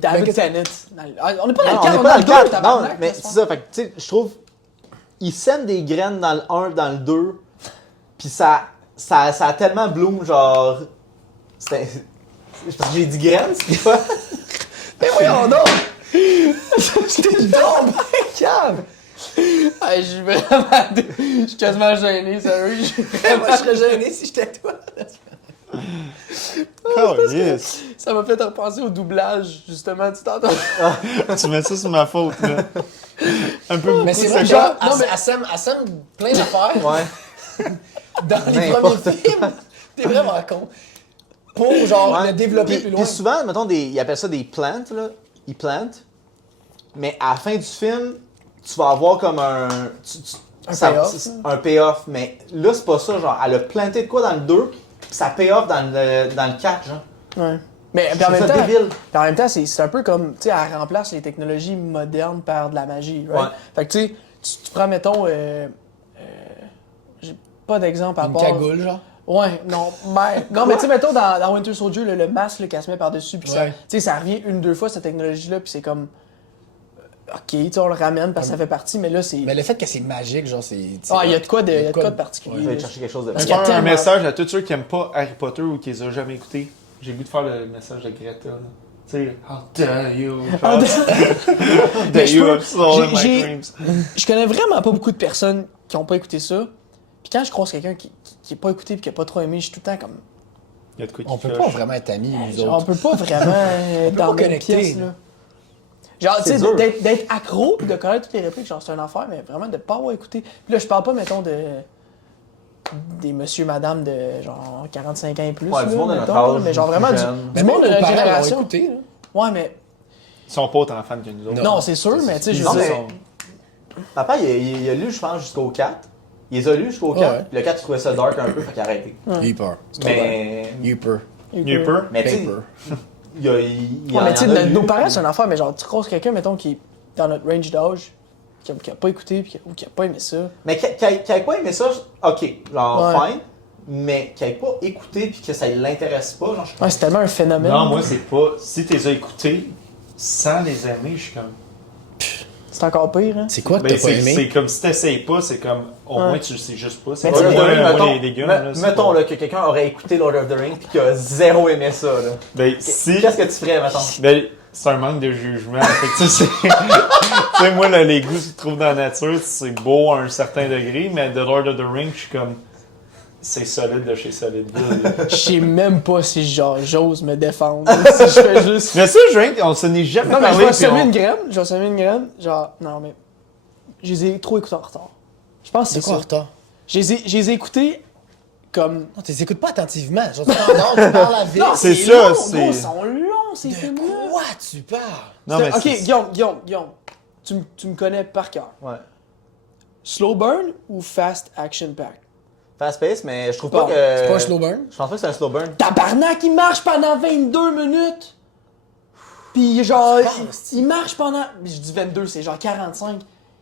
David Tennant. On n'est pas dans le 4, on est on pas est dans le 4. Non, mais c'est ça. Fait que, tu sais, je trouve. Ils sèment des graines dans le 1, dans le 2. Puis ça a tellement bloom, genre. C'était. Parce que j'ai dit graines, c'est quoi? Mais voyons donc! J'étais donc cave! Je suis vraiment. Je suis quasiment gêné, sérieux. Moi, je serais gêné si j'étais toi. Oh, yes! Ça m'a fait repenser au doublage, justement, tu t'entends? Tu mets ça sur ma faute, là. Un peu beaucoup. Mais c'est vrai, genre, elle sème plein d'affaires. Ouais. Dans les premiers films. T'es vraiment con. Pour, genre, le développer plus loin. Puis souvent, mettons, ils appellent ça des plantes, là. Ils plantent. Mais à la fin du film, tu vas avoir comme un payoff. Un payoff. Mais là, c'est pas ça. Genre, elle a planté de quoi dans le 2, puis ça payoff dans le 4, genre. Ouais. Mais en même temps, c'est un peu comme, tu sais, elle remplace les technologies modernes par de la magie, right? Ouais. Fait que tu sais, tu prends, mettons, j'ai pas d'exemple à Une part... cagoule, genre. Ouais, non, mais tu sais, mettons, dans Winter Soldier, le masque qu'elle se met par-dessus, puis ça, tu sais, ça revient une, deux fois, cette technologie-là, puis c'est comme... OK, tu sais, on le ramène parce que ça fait partie, mais là, c'est... Mais le fait que c'est magique, genre, c'est... il y a de quoi de particulier. Je vais chercher quelque chose de... Parce Je qu'il y a vais faire un tellement- message à tous ceux qui n'aiment pas Harry Potter ou qui les ont jamais écoutés. J'ai le goût de faire le message de Greta. Là. Tu sais, how dare you? How dare you have stolen my dreams? Je connais vraiment pas beaucoup de personnes qui ont pas écouté ça. Puis quand je croise quelqu'un qui est pas écouté et qui a pas trop aimé, je suis tout le temps comme... Il y a de quoi qui On peut cloche. pas vraiment être amis, nous Genre, on autres. peut pas vraiment être dans pas la même connecter, pièce, là. Genre, tu C'est sais, dur. d'être accro pis de connaître toutes les répliques, genre, c'est un affaire, mais vraiment de pas avoir écouté. Puis là, je parle pas, mettons, des monsieur, madame de, genre, 45 ans et plus, Ouais, là, du monde de notre mettons, âge, mais genre, vraiment plus du jeune. monde de notre Nos parents l'ont génération. écouté, là. Ouais, mais... Ils sont pas autant fans que nous autres. Non, c'est sûr, mais tu sais, je Non, veux mais- dire... Papa, il a lu, je pense, jusqu'au 4. Il les a lus jusqu'au 4. Ouais. Puis le 4, il trouvait ça dark un peu, fait qu'il a arrêté. Hyper. Mais Newper. tu sais, Paper. il y Ouais, mais tu sais, en a lu. nos parents, c'est un affaire, mais genre, tu croises quelqu'un, mettons, qui est dans notre range d'âge, qui a pas écouté, ou qui a pas aimé ça. Mais qui a pas aimé ça, ok, genre, Ouais. fine. Mais qui a pas écouté puis que ça l'intéresse pas, genre, je Ouais, c'est tellement un phénomène. Non, moi, c'est pas. Si tu les as écoutés sans les aimer, je suis comme. C'est encore pire, hein. C'est quoi que Ben, t'as pas aimé? c'est comme si t'essayes pas, c'est comme. Au moins, tu le sais juste pas. C'est Mais pas tu sais, moi, mettons, les légumes. là, c'est mettons pas- là, que quelqu'un aurait écouté Lord of the Rings puis qui a zéro aimé ça, là. Ben, si. Qu'est-ce que tu ferais, mettons? Ben, c'est un manque de jugement. Fait que, tu sais, tu sais, moi, là, les goûts que tu trouves dans la nature, c'est beau à un certain degré, mais The Lord of the Rings, je suis comme. C'est solide de chez Solideville. là. Je sais même pas si genre j'ose me défendre. si je fais juste. Mais ça, on s'en est jamais Non, mais je parlé. vais puis semer on- une graine. Je vais semer une graine. Genre, non, mais. Je les ai trop écoutés en retard. Je pense que C'est c'est quoi en ça. retard? Je les ai écoutés comme. Non, tu les écoutes pas attentivement. Genre, tu parles à vite. Non, c'est c'est ça, long, c'est- gros, ils sont longs, ces De films-là. quoi tu parles? Non, mais Ok, c'est- Guillaume, tu me connais par cœur. Ouais. Slow burn ou fast action pack? Fast pace, mais je trouve Bon, pas que. C'est pas un slow burn? Je pense pas que c'est un slow burn. Tabarnak, il marche pendant 22 minutes! Pis genre, penses? il marche pendant... Je dis 22, c'est genre 45.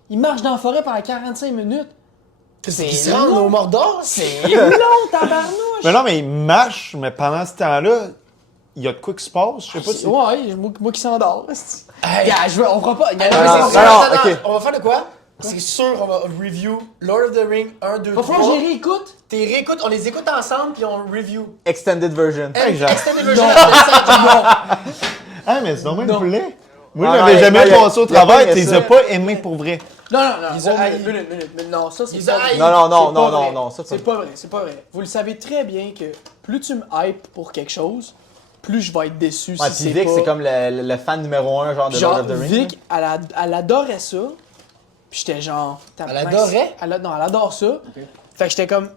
Il marche dans la forêt pendant 45 minutes. C'est qu'ils se rendent au Mordor? C'est long, tabarnouche! Mais non, mais il marche, mais pendant ce temps-là, il y a de quoi qui se passe. Je sais pas si. Ouais, moi qui s'endors. Hey. Gars, on fera pas. Gars, non, C'est sûr, non, attends, ok. on va faire de quoi? C'est sûr, on va review Lord of the Ring 1, 2, 3. Va falloir que j'y réécoute. T'es réécoutes, on les écoute ensemble puis on review. Extended version. Hey, genre- Extended version, ça, Ah, mais c'est normal Non. de poulet. Moi, Ah, je l'avais non, jamais il y a- passé au il y a pas travers. aimé Tu les ça. as pas aimés pour vrai. Non, Ils ont haï. minute. Mais non, ça, c'est Ils pas ont vrai. haï. Non, non, non, C'est pas non, vrai. non, non, ça, C'est pas vrai, c'est pas vrai. Vous le savez très bien que plus tu me hype pour quelque chose, plus je vais être déçu Ouais, si puis c'est Vic, pas... c'est comme le fan numéro 1 genre de Genre, Lord of the Rings. Vic, elle adorait ça. Puis j'étais genre... Elle adorait? Non, elle adore ça. Fait que j'étais comme...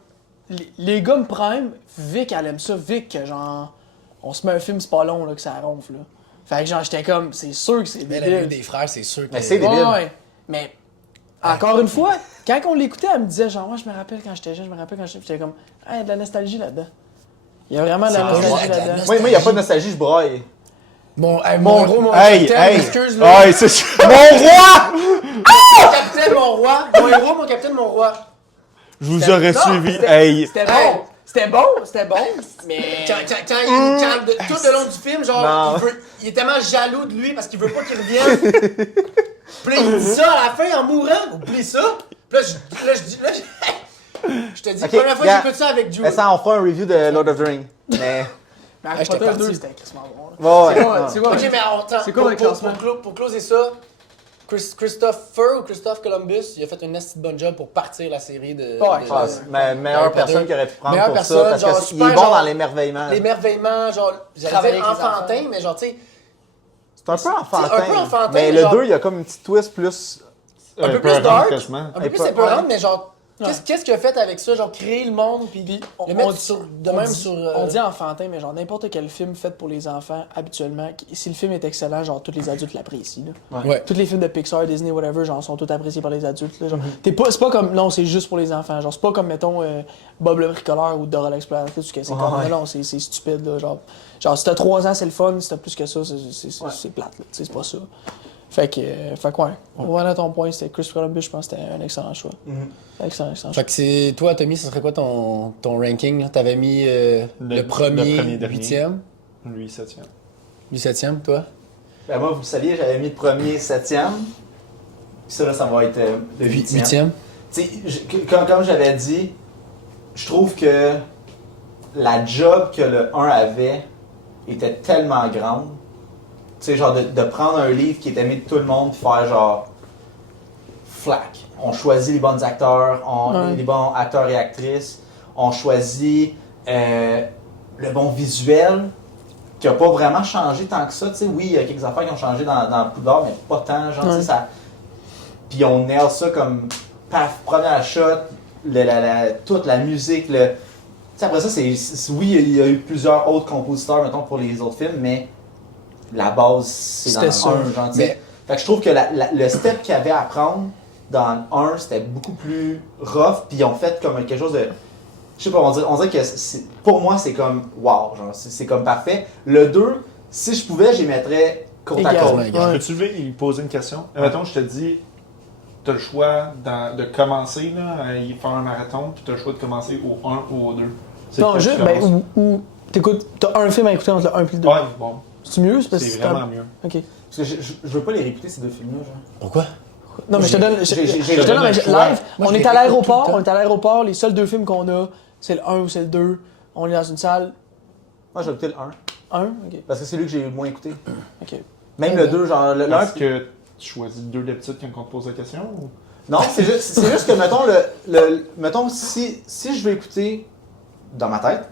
Les gars me priment, Vic, elle aime ça. Vic, genre... On se met un film, c'est pas long, là, que ça ronfle, là. Fait que genre, j'étais comme... C'est sûr que c'est Mais la nuit débile. des frères, c'est sûr que. Mais c'est débile. Ouais. Mais... Encore une fois, quand on l'écoutait, elle me disait genre, moi je me rappelle quand j'étais jeune, j'étais comme, ah, il y a de la nostalgie là-dedans. Il y a vraiment de la C'est pas nostalgie juste de la là-dedans. nostalgie. Moi, il n'y a pas de nostalgie, je braille. Mon héros, mon Hey, capitaine, hey. excuse là. Hey, c'est ça. Mon roi! Mon capitaine, mon roi. Mon héros, mon capitaine, mon roi. Je vous aurais Non, suivi. Hey. C'était Hey. bon, c'était bon, mais... Quand tout le long du film, genre, Non. il est tellement jaloux de lui parce qu'il veut pas qu'il revienne. Puis là, il dit ça à la fin en mourant. Oublie ça. Puis là, je te dis, Ok, première fois que gars, j'écoute ça avec Jules. Mais ça, on fera un review de Lord of the Rings. Mais. Mais Harry j'étais Potter parti. 2, c'était crissement bon. Là. Ouais, C'est ouais. quoi, non. c'est quoi? Ok, mais attends, C'est quoi le classement? pour closer ça, Christopher ou Christophe Columbus, il a fait une nasty bonne job pour partir la série de. Ouais, de- Ah, de- c'est la meilleure Harry Potter. personne qui aurait pu prendre Meilleure pour personne, ça. Parce genre, qu'il super, est bon genre, dans l'émerveillement. L'émerveillement, genre, j'allais Travailler dire avec les enfantin, enfants. mais genre, tu sais, C'est un peu enfantin. un peu enfantin, Mais mais le genre- 2, il y a comme une petite twist plus. un peu plus peurant, dark, quasiment. un peu Et plus pas- épeurante, mais genre, Ouais. qu'est-ce qu'il a fait avec ça? Genre, créer le monde, puis on- le mettre on- de on même dit- sur. On dit enfantin, mais genre n'importe quel film fait pour les enfants, habituellement, si le film est excellent, genre tous les adultes l'apprécient. Là. Ouais. Tous les films de Pixar, Disney, whatever, genre sont tous appréciés par les adultes. Là, genre, c'est pas comme, non, c'est juste pour les enfants. Genre, c'est pas comme, mettons, Bob le bricoleur ou Dora l'exploratrice, que c'est comme, Ouais. non, c'est stupide. Là, genre, si t'as 3 ans, c'est le fun, si t'as plus que ça, c'est plate. Là, c'est pas ça. Fait que ouais. Voilà ton point, c'était Chris Columbus, je pense que c'était un excellent choix. Excellent choix. Fait que c'est. Toi, Tommy, ce serait quoi ton ranking? Là? T'avais mis le premier, dernier. 8e, Lui, 7e. lui 7e, toi? Ben moi, vous le saviez, j'avais mis le premier 7e. Puis ça, là, ça va être le 8e. 8e? Tu sais, comme j'avais dit, je trouve que la job que le 1 avait était tellement grande. Tu sais, genre de prendre un livre qui est aimé de tout le monde, puis faire genre flac. On choisit les bons acteurs, les bons acteurs et actrices. On choisit le bon visuel, qui n'a pas vraiment changé tant que ça. Tu sais, oui, il y a quelques affaires qui ont changé dans Poudlard, mais pas tant. Genre, tu sais, ça. Puis on nail ça comme paf, première shot, toute la musique. Tu sais, après ça, oui, il y a eu plusieurs autres compositeurs, mettons, pour les autres films, mais la base, c'est dans le C'était 1, genre, tu sais. Mais- Fait que je trouve que le step qu'il y avait à prendre dans le 1, c'était beaucoup plus rough, puis ils ont fait comme quelque chose de... Je sais pas, on dirait que pour moi, c'est comme wow, genre, c'est comme parfait. Le 2, si je pouvais, j'y mettrais côte à Égal. côte. Ouais. Peux-tu lui poser une question? Mettons, je te dis, tu as le choix de commencer là, à y faire un marathon, puis tu as le choix de commencer au 1 ou au 2. C'est Non, quoi juste, tu ben, commences? ou t'écoutes, t'as un film à écouter entre le 1 et le 2. Ouais, bon, C'est mieux? C'est parce que c'est vraiment mieux. Ok. Parce que je veux pas les réécouter, ces deux films-là, genre. Pourquoi? Non, mais je te donne. j'ai- Je te donne le un choix. live. Moi, On je est les à écoute l'aéroport. tout le temps. On est à l'aéroport. Les seuls 2 films qu'on a, c'est le 1 ou c'est le 2. On est dans une salle. Moi, j'ai écouté le 1, 1? Ok. parce que c'est lui que j'ai le moins écouté. Ok. Même le 2, genre, le 1, Est-ce que tu choisis 2 d'habitude quand on te pose la question? Ou... non, c'est juste que, mettons, mettons si je veux écouter dans ma tête,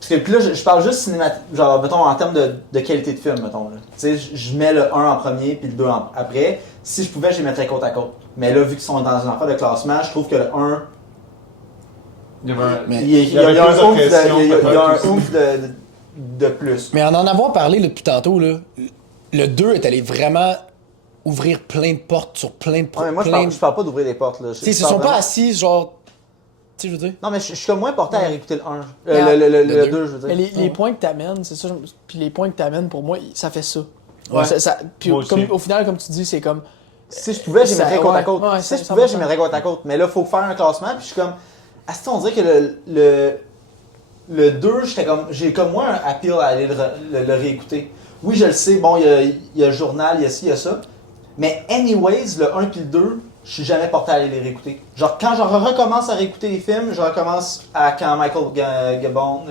parce que puis là, je parle juste cinématique, genre, mettons, en termes de qualité de film, mettons. Tu sais, je mets le 1 en premier, puis le 2 après. Si je pouvais, je les mettrais côte à côte. Mais là, vu qu'ils sont dans une affaire de classement, je trouve que le 1, Il y avait un... Mais- il y a avait un plus de oomph pression, il y a un peut-être, oomph de plus. Mais en avoir parlé là, depuis tantôt, là, le 2 est allé vraiment ouvrir plein de portes sur plein de Ouais, mais moi, je parle pas d'ouvrir des portes. Là. Tu sais, ils se sont pas assis, genre. Tu sais, je veux dire. Non, mais je suis comme moins porté à réécouter le 1. Mais Le 2, je veux Mais dire. les points que t'amènes, c'est ça. Puis les points que t'amènes, pour moi, ça fait ça. Ouais. Puis Moi aussi. au final, comme tu dis, c'est comme. Si je pouvais, j'y Ça- mettrais côte à ouais, côte. ouais, Si je 100%. pouvais, j'y mettrais côte à côte. Mais là, il faut faire un classement. Puis je suis comme. On dirait que le 2, j'ai comme moi un appeal à aller le réécouter. Oui, je le sais, bon, il y a le journal, il y a ci, il y a ça. Mais anyways, le 1 puis le 2, je suis jamais porté à aller les réécouter. Genre, quand je recommence à réécouter les films, je recommence à quand Michael Gambon,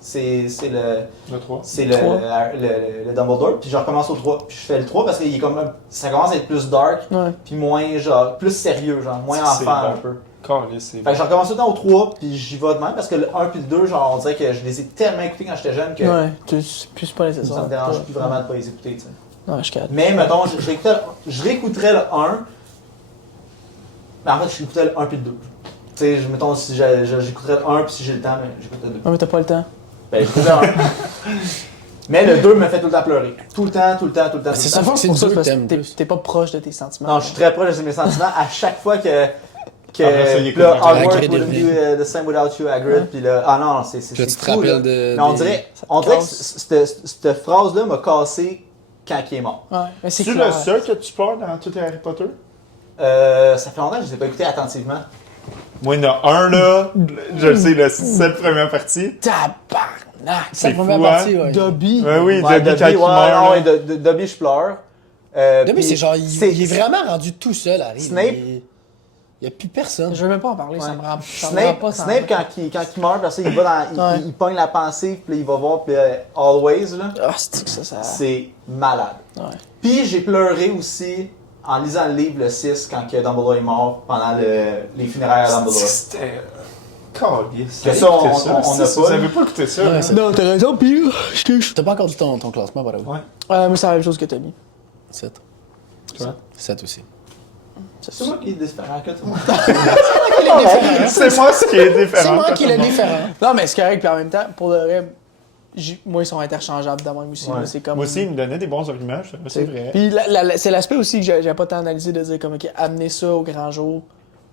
c'est Le 3. c'est le Dumbledore, puis je recommence au 3. Puis je fais le 3 parce que ça commence à être plus dark, puis moins, genre, plus sérieux, genre, moins enfant un peu. Fait que je recommence tout le temps au 3, puis j'y vais de même parce que le 1 puis le 2, genre, on dirait que je les ai tellement écoutés quand j'étais jeune que c'est plus pas nécessaire. ça me dérange plus vraiment de pas les écouter, tu sais. Non, je capte. Mais, mettons, je réécouterais le 1, mais en fait, je réécouterais le 1 puis le 2. Tu sais, mettons, si j'écouterais le 1, puis si j'ai le temps, mais j'écouterais le 2. Non, mais t'as pas le temps. Ben, j'écouterais le 1. Mais le 2 me fait tout le temps pleurer. Tout le temps. C'est ça, c'est le 2 que t'aimes plus. T'es pas proche de tes sentiments. Non, je suis très proche de mes sentiments à chaque fois que Après ça, il écoute là, un Hogwarts Hagrid wouldn't do the same without you, Hagrid. Puis là, ah non, c'est Puis là, tu te fou, rappelles là. de. Mais on dirait que cette phrase-là m'a cassé quand il est mort. Ouais, mais c'est C'est clair. le seul que tu pleures dans tous les Harry Potter? Ça fait longtemps que je ne les ai pas écoutés attentivement. Moi, il y en a un, là, je le sais, cette première partie. Tabarnak! C'est La première fou, partie, hein? ouais. Oui, Dobby. Dobby, quand Dobby, il meurt. là. Dobby, je pleure. Dobby, Puis c'est genre, il est vraiment rendu tout seul, Harry. Snape. Il n'y a plus personne. Je veux même pas en parler, ça me rend pas Snape quand il meurt, parce qu'il va dans, il pogne la pensée, puis là, il va voir, puis Always, là, Ah, c'est que ça. c'est malade. Ouais. Puis j'ai pleuré aussi en lisant le livre, le 6, quand que Dumbledore est mort, pendant les funérailles à Dumbledore. C'était... Calice. Que ça, on n'a Vous pas. avez pas écouté ça? Ouais, hein? c'est- Non, t'as raison, pis T'as pas encore dit ton classement, par exemple. Ouais. moi, c'est la même chose que t'as mis. 7. Toi? 7 aussi. C'est moi qui est différent que toi. C'est moi ce qui est différent. C'est moi qui l'ai totalement. différent. Non, mais c'est correct, puis en même temps, pour le vrai, moi, ils sont interchangeables dans même aussi. Ouais. là, c'est comme... Moi aussi, il me donnait des bons arguments, c'est vrai. Puis c'est l'aspect aussi que j'avais pas tant analysé de dire comme, ok, amener ça au grand jour.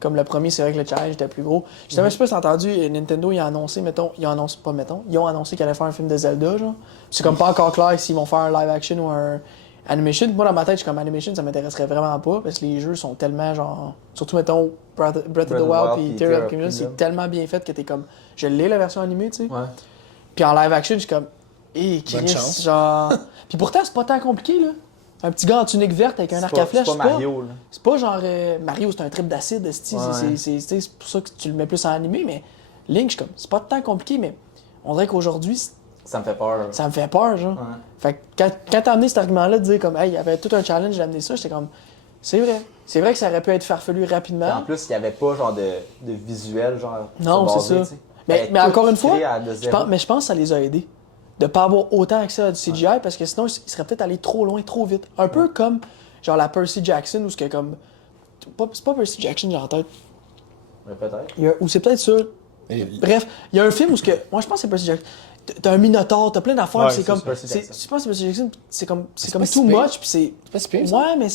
Comme le premier, c'est vrai que le challenge était plus gros. Je sais pas si t'as entendu, Nintendo, ils ont annoncé, ils ont annoncé qu'ils allaient faire un film de Zelda, genre. C'est comme pas encore clair s'ils vont faire un live action ou un animation. Moi, dans ma tête, je suis comme animation, ça m'intéresserait vraiment pas, parce que les jeux sont tellement, genre, surtout, mettons, Breath of the Wild puis Tears of the Kingdom, c'est tellement bien fait que t'es comme, je l'ai la version animée, tu sais. Ouais. Puis en live action, je suis comme, hé, Bonne Chris, chance. genre. Puis pourtant, c'est pas tant compliqué, là. Un petit gars en tunique verte avec un arc à flèche, c'est pas Mario, là. c'est pas genre Mario, c'est un trip d'acide, c'est pour ça que tu le mets plus en animé, mais Link, je suis comme, c'est pas tant compliqué, mais on dirait qu'aujourd'hui, Ça me fait peur. ça me fait peur, genre. Ouais. Fait que quand t'as amené cet argument-là de dire comme, hey, il y avait tout un challenge d'amener ça, j'étais comme, c'est vrai. C'est vrai que ça aurait pu être farfelu Puis en rapidement. plus, il n'y avait pas genre de visuel, genre. Non, sur c'est basé, ça. tu sais. Mais Tout encore une fois, créé à de je zéro. pense que ça les a aidés. De pas avoir autant accès à du CGI parce que sinon, ils seraient peut-être allés trop loin, trop vite. Un peu comme genre la Percy Jackson où c'est comme. C'est pas Percy Jackson, j'ai en tête. Ouais, peut-être. Ou c'est peut-être ça. Bref, il y a un film où ce que. Moi, je pense que c'est Percy Jackson. T'as un Minotaur, t'as plein d'affaires, Ouais, puis c'est c'est comme. Percy Jackson. Je pense que c'est Percy Jackson, c'est comme pas too si pire. much, puis c'est. C'est pas si pire, ça. Ouais, mais.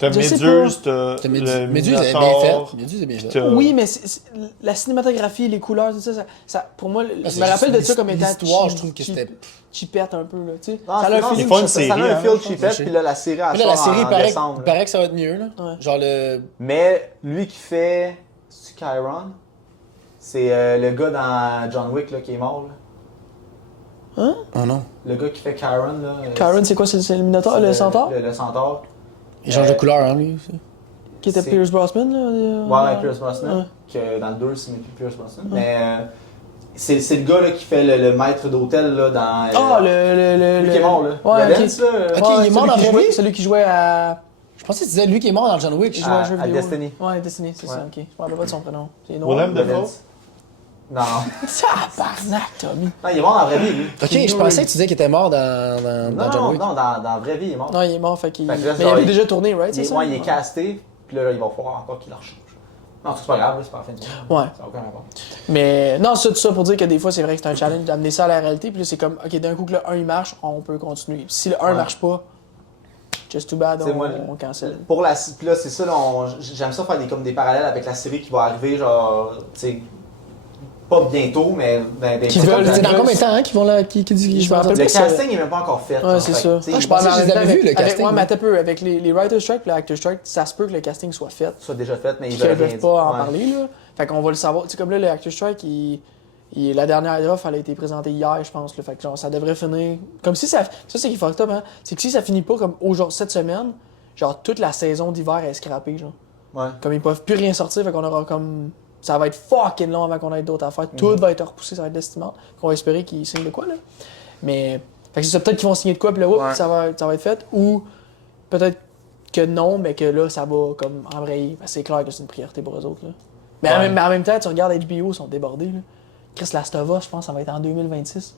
T'as Je sais Méduse, t'as T'as le Méduse, elle est bien Minotaur, faite. Méduse est bien faite. t'as- Oui, mais la cinématographie, les couleurs, tout ça pour moi, je c'est me rappelle de juste ça comme étant l'histoire, je trouve que c'était- cheapette un peu, là, tu sais. Non, Ça a un non, feeling Ils font une ça a série, un hein, feel je cheapette, puis là, la série, elle Puis là, la sort série, en paraît, décembre. paraît que ça va être mieux, là. Ouais. Genre le. Mais lui qui fait. C'est Chiron? C'est le gars dans John Wick là, qui est mort. Là. Oh non. Le gars qui fait Chiron. Là, Karen, c'est quoi, c'est le Minotaur, le centaure? Le centaure. Il change de couleur, hein, lui aussi. Qui était c'est- Pierce Brosnan, là? Ouais, Pierce Brosnan. Ouais. Que dans le 2, c'est plus Pierce Brosnan. Mais c'est le gars là, qui fait le maître d'hôtel là, dans. Ah, le. Lui qui est mort, là. Ouais, Revenge, ok. là. Ok, il est mort dans la vraie vie? Celui qui jouait à. Je pensais que tu disais lui qui est mort dans John Wick. Qui jouait à un jeu à vidéo. Destiny. Ouais, Destiny, c'est ça, Ouais. ok. Je me rappelle pas de son prénom. C'est noir. Willem Dafoe. Revenge. Non. Tabarnak, Tommy. Non, il est mort dans la vraie vie, lui. Ok, je pensais que tu disais qu'il était mort dans Non, John non, Wick. non, dans la vraie vie, il est mort. Non, il est mort, fait qu'il. Fait que là, Mais il genre, avait il- déjà tourné, right? C'est ça? Ouais, il est casté, puis là, il va falloir encore qu'il la rechange. Non, c'est pas grave, là, c'est pas la fin de Ouais. Ça n'a aucun rapport. Mais non, ça, tout ça pour dire que des fois, c'est vrai que c'est un challenge d'amener ça à la réalité. Puis là, c'est comme, ok, d'un coup que le 1 il marche, on peut continuer. Puis si le 1 Ouais. marche pas, just too bad, T'sais, moi, on cancelle. Pour la. Puis là, c'est ça, là, j'aime ça faire comme des parallèles avec la série qui va arriver, genre, tu sais, pas bientôt, mais Qui c'est veulent- comme- C'est dans combien de temps hein, qu'ils vont là. Qui dit Je me rappelle Le pas. casting n'est même pas encore fait. Ouais, genre, c'est fait ça. que, tu sais, Ah, je pensais que je les avais vus, le casting. Ouais, mais attends un peu. Avec les Writer's Strike et le Actor's Strike, ça se peut que le casting soit fait. soit déjà fait, mais Puis ils qu'ils veulent veulent rien pas en dire. Ouais. parler, là. Fait qu'on va le savoir. Tu sais, comme là, le Actor's Strike, Et la dernière offre, elle a été présentée hier, je pense. Là, fait que genre, ça devrait finir. Comme si ça. Ça, c'est qui est fucked up, hein. C'est que si ça finit pas comme aujourd'hui, cette semaine, genre toute la saison d'hiver est scrappée, genre. Ouais. Comme ils peuvent plus rien sortir, fait qu'on aura comme. Ça va être fucking long avant qu'on ait d'autres affaires. Tout va être repoussé, ça va être l'estimant. On va espérer qu'ils signent de quoi, là. Mais. Fait que c'est ça, peut-être qu'ils vont signer de quoi, puis là, Ouais. ça va être fait. Ou peut-être que non, mais que là, ça va comme embrayer. Parce que c'est clair que c'est une priorité pour eux autres, là. Mais, mais en même temps, tu regardes HBO, ils sont débordés, là. Chris Last of Us, je pense, ça va être en 2026.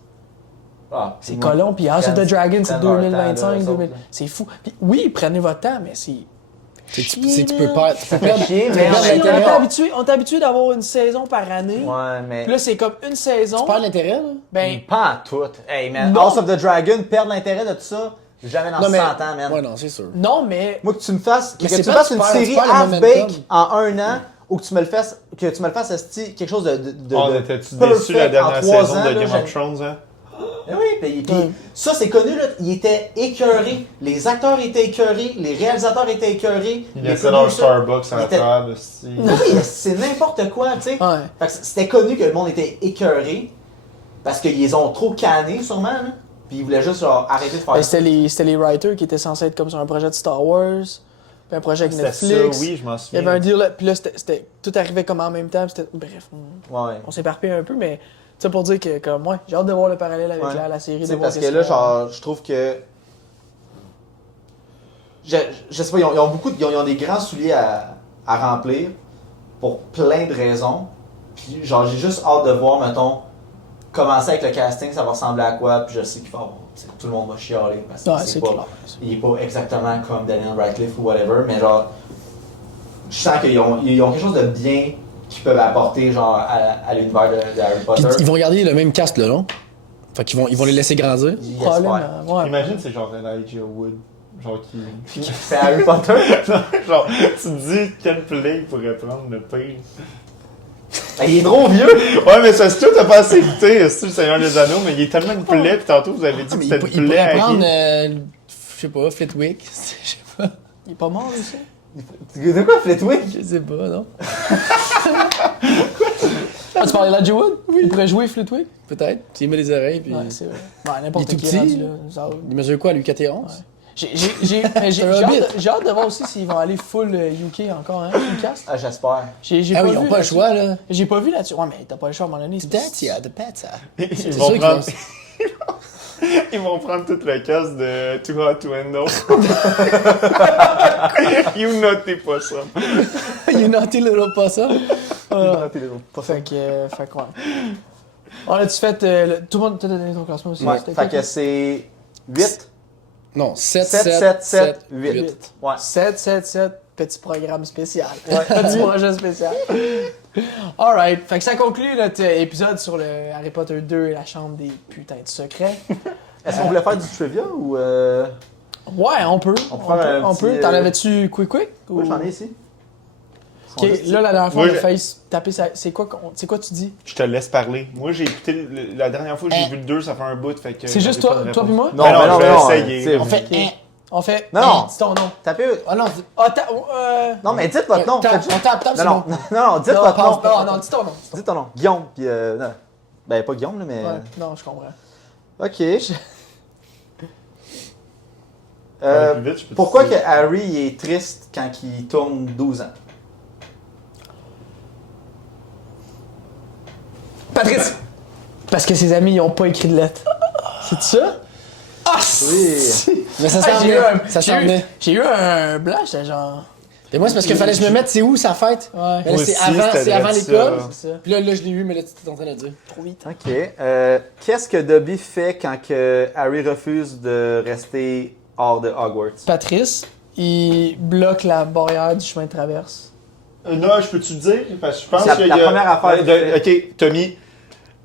Ah, C'est colon, puis House of the Dragon, c'est prennent leur temps, 2025, là, eux 2000. autres, là. C'est fou. Puis oui, prenez votre temps, mais c'est. C'est que tu peux perdre. Ça fait chier, mais Mais en même temps- on est habitué d'avoir une saison par année. Ouais, mais. Puis là, c'est comme une saison. Tu perds l'intérêt, là? Ben, Pas en tout. Hey, man. Non. House of the Dragon, perdre l'intérêt de tout ça, jamais dans Non, 100 mais- ans, man. Ouais, non, c'est sûr. non, mais. Moi, que tu me fasses, Mais que c'est tu me pas fasses que une tu perds- série tu perds le half-bake momentum. en un an, ou que tu me le fasses, esti, quelque chose de On de était-tu perfect déçus la en dernière 3 saison ans, de là, Game j'aime- of Thrones, hein? Eh oui, puis ça c'est connu, là, il était écœuré, les acteurs étaient écœurés, les réalisateurs étaient écœurés. Ils les laissaient leur producers- Starbucks à la il était- table, esti. Oui, c'est n'importe quoi, tu sais. Ouais. Fait que c'était connu que le monde était écœuré, parce qu'ils les ont trop cannés, sûrement, là. Puis ils voulaient juste genre, arrêter de faire Ben, ça. c'était les writers qui étaient censés être comme sur un projet de Star Wars, puis un projet avec C'était ça, Netflix. oui, je m'en Il y souviens. avait un deal, là, puis là, c'était tout arrivait comme en même temps, puis c'était. Bref, Ouais. on s'éparpille un peu, mais. Ça pour dire que, comme, ouais, j'ai hâte de voir le parallèle avec Ouais. la série. Tu de sais, voir parce que qu'est-ce là, qu'on- genre, je trouve que. Je sais pas, ils ont beaucoup ils ont des grands souliers à remplir pour plein de raisons. Puis, genre, j'ai juste hâte de voir, mettons, commencer avec le casting, ça va ressembler à quoi. Puis, je sais qu'il va avoir. Tout le monde va chialer. Parce que Ouais, c'est c'est pas, clair. il est pas exactement comme Daniel Radcliffe ou whatever, mais genre, je sens qu'ils ont quelque chose de bien qu'ils peuvent apporter, genre, à l'univers de Harry Puis Potter. ils vont garder le même cast, là, non? Fait qu'ils vont les laisser grandir. J'espère. Probablement, ouais. Imagine, c'est genre Elijah Wood. Genre qui. C'est Harry Potter. Genre, tu te dis quel play il pourrait prendre le pire. Ben, il est trop vieux. Ouais, mais ça se trouve, t'as pas assez écouté, c'est le Seigneur des Anneaux, mais il est tellement une plaie, pis tantôt vous avez dit que Mais c'était il une plaie pourrait à prendre, qui? je sais pas, Flitwick. Je sais pas. Il est pas mort aussi? De quoi, Flitwick? Je sais pas, non? Ah, tu parlais d'Elijah Wood? Oui. Il pourrait jouer Flitwick? Peut-être. S'il met les oreilles, puis. Ouais, c'est vrai. Ouais, n'importe Il est tout qui rendu petit. là, ça- Il mesure quoi, lui, 4 et 11? Mais C'est un hobbit. j'ai hâte de voir aussi s'ils vont aller full UK encore, hein, full cast. Ah, j'espère. J'ai Ah pas oui, ils vu ont pas le là-dessus. choix, là. J'ai pas vu là-dessus. Ouais, mais t'as pas le choix à un moment donné. c'est- Dacia, de Pizza. Ils C'est vont sûr qu'ils prendre. vont- Ils vont prendre tout le cast de Too Hot to Handle. You naughty possum. You naughty little possum. Fait que ouais. On a-tu fait. Tout le monde t'a donné ton classement aussi? Ouais, C'était fait quoi, que c'est 8, Non, 7, 7, 7, 8. Ouais. 7, petit programme spécial. Petit projet spécial. Alright, fait que ça conclut notre épisode sur le Harry Potter 2 et la chambre des putains de secrets. Est-ce qu'on voulait faire du trivia ou. Ouais, on peut. On prend un on petit, peut. T'en avais-tu quick? Moi, ou- j'en ai ici. Ok, là, la dernière fois, Moi, on a je- failli taper ça. C'est quoi tu dis? Je te laisse parler. Moi, j'ai écouté la dernière fois que j'ai vu le 2, ça fait un bout, fait que. C'est juste j'avais pas de toi puis réponse. moi? Non, mais je vais non, essayer. c'est- On fait. On fait. Non. Dis ton nom. Tapez. Ah non, Ah, Non, mais dites votre nom. tape, faites on juste- tape, Non, c'est non, bon. non, dites Non, votre nom. non, dis ton nom. Dites ton nom. Guillaume, puis. Non. Ben, pas Guillaume, là, mais. Ouais, non, je comprends. Ok. Plus vite, je peux te Pourquoi que dire. Harry il est triste quand il tourne 12 ans? Patrice! Parce que ses amis, ils ont pas écrit de lettre. C'est ça? Ah, Oui. Mais ça Ah, s'en j'ai eu venait. un- Ça j'ai s'en eu- venait. J'ai eu un blanc, j'étais genre. Et moi, c'est parce qu'il fallait que je me mette, c'est où sa fête? Ouais. Mais là, Moi c'est aussi, avant, c'était c'est avant vrai l'école. ça. C'est ça. Puis là, je l'ai eu, mais là, tu étais en train de le dire. Trop vite. Ok. Qu'est-ce que Dobby fait quand que Harry refuse de rester hors de Hogwarts? Patrice, il bloque la barrière du chemin de traverse. Non, je peux-tu te dire? Parce que je pense C'est qu'il y la a- première affaire qu'il Ok, Tommy,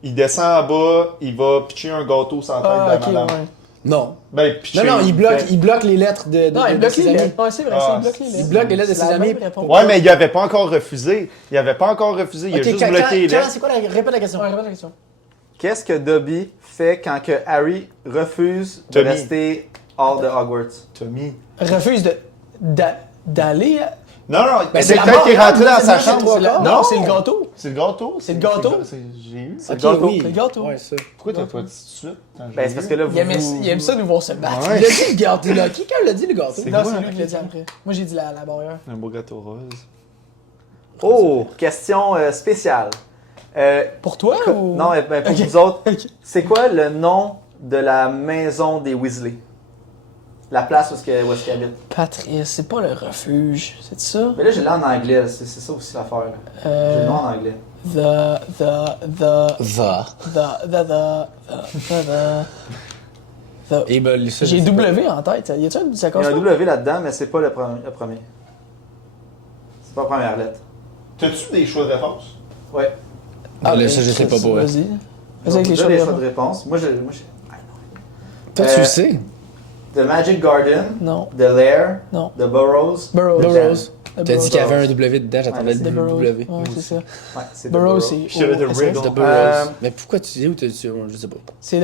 il descend en bas, il va pitcher un gâteau sans tête Ah, de ok, madame. ouais. Non. Ben, pitcher. Non, il fait- bloque les lettres de Non, il de bloque ses les amis. lettres. Ouais, c'est vrai, Ah, il bloque les lettres. Il bloque les lettres de C'est ses la amis. même réponse. Ouais, mais il avait pas encore refusé. Il avait pas encore refusé, il a Ok, juste quand- bloqué les quand- lettres. c'est quoi la... Répète la question. Ouais, répète la question. Qu'est-ce que Dobby fait quand que Harry refuse de Tommy. rester hors de Hogwarts? Tommy. Refuse d'aller. Non, non, Ben, c'est la peut-être qu'il est mort, rentré dans sa c'est chambre. Non, c'est le gâteau. C'est le gâteau. C'est le gâteau. J'ai eu. C'est le Ok, gâteau. oui. C'est le gâteau. Ouais, ça. Pourquoi t'as pas dit tout de suite? Ben, c'est parce que là, Il aime ça nous voir se battre. Ouais. Il a dit le gâteau, là. Quelqu'un l'a dit, le gâteau. C'est Non, quoi, c'est hein? lui qui l'a dit après. Moi, j'ai dit la barrière. Un beau gâteau rose. Oh, question spéciale. Pour toi ou. Non, ben, pour Ok. vous autres, Ok. c'est quoi le nom de la maison des Weasley? La place où est-ce qu'ils habitent. Patrice, c'est pas le refuge, c'est ça? Mais là, j'ai l'en anglais, c'est ça aussi l'affaire. là. J'ai le nom en anglais. The. Et ben, ça, J'ai je sais pas. W en tête. Y a-tu un ça Il y a casse un pas? W là-dedans, mais c'est pas le premier. C'est pas la première lettre. T'as-tu des choix de réponse? Ouais. Ah, là, ça, je sais pas, pour vrai. Vas-y. Vas-y Donc, avec les déjà, choix les de choix de réponse. réponse. Moi, j'ai. Toi, tu le sais. The Magic Garden, Non. The Lair, Non. The Burrows. Burrows. Burrows. T'as dit qu'il y avait un W dedans, j'attendais Ouais, le c'est The Burrows. W. Ouais, c'est ça. Ouais, c'est The Burrows, Burrows. c'est. Puis il y avait The O-S-S. Riddle. The Burrows. Mais pourquoi tu dis où t'as dit ça? Je sais pas. C'est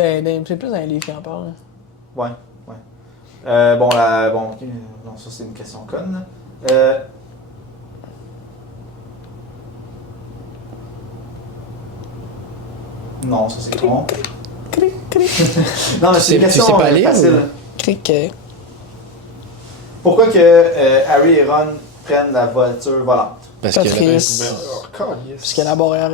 c'est plus dans les livres qui en parlent. Ouais, ouais. Bon, ok, non, ça c'est une question conne. Là. Non, ça c'est con. Cric, cric. Non, mais Tu c'est une sais- tu question sais pas lire, facile. ou? Cric. Pourquoi que Harry et Ron prennent la voiture volante? Parce que Patrice. Oh, Parce que la barrière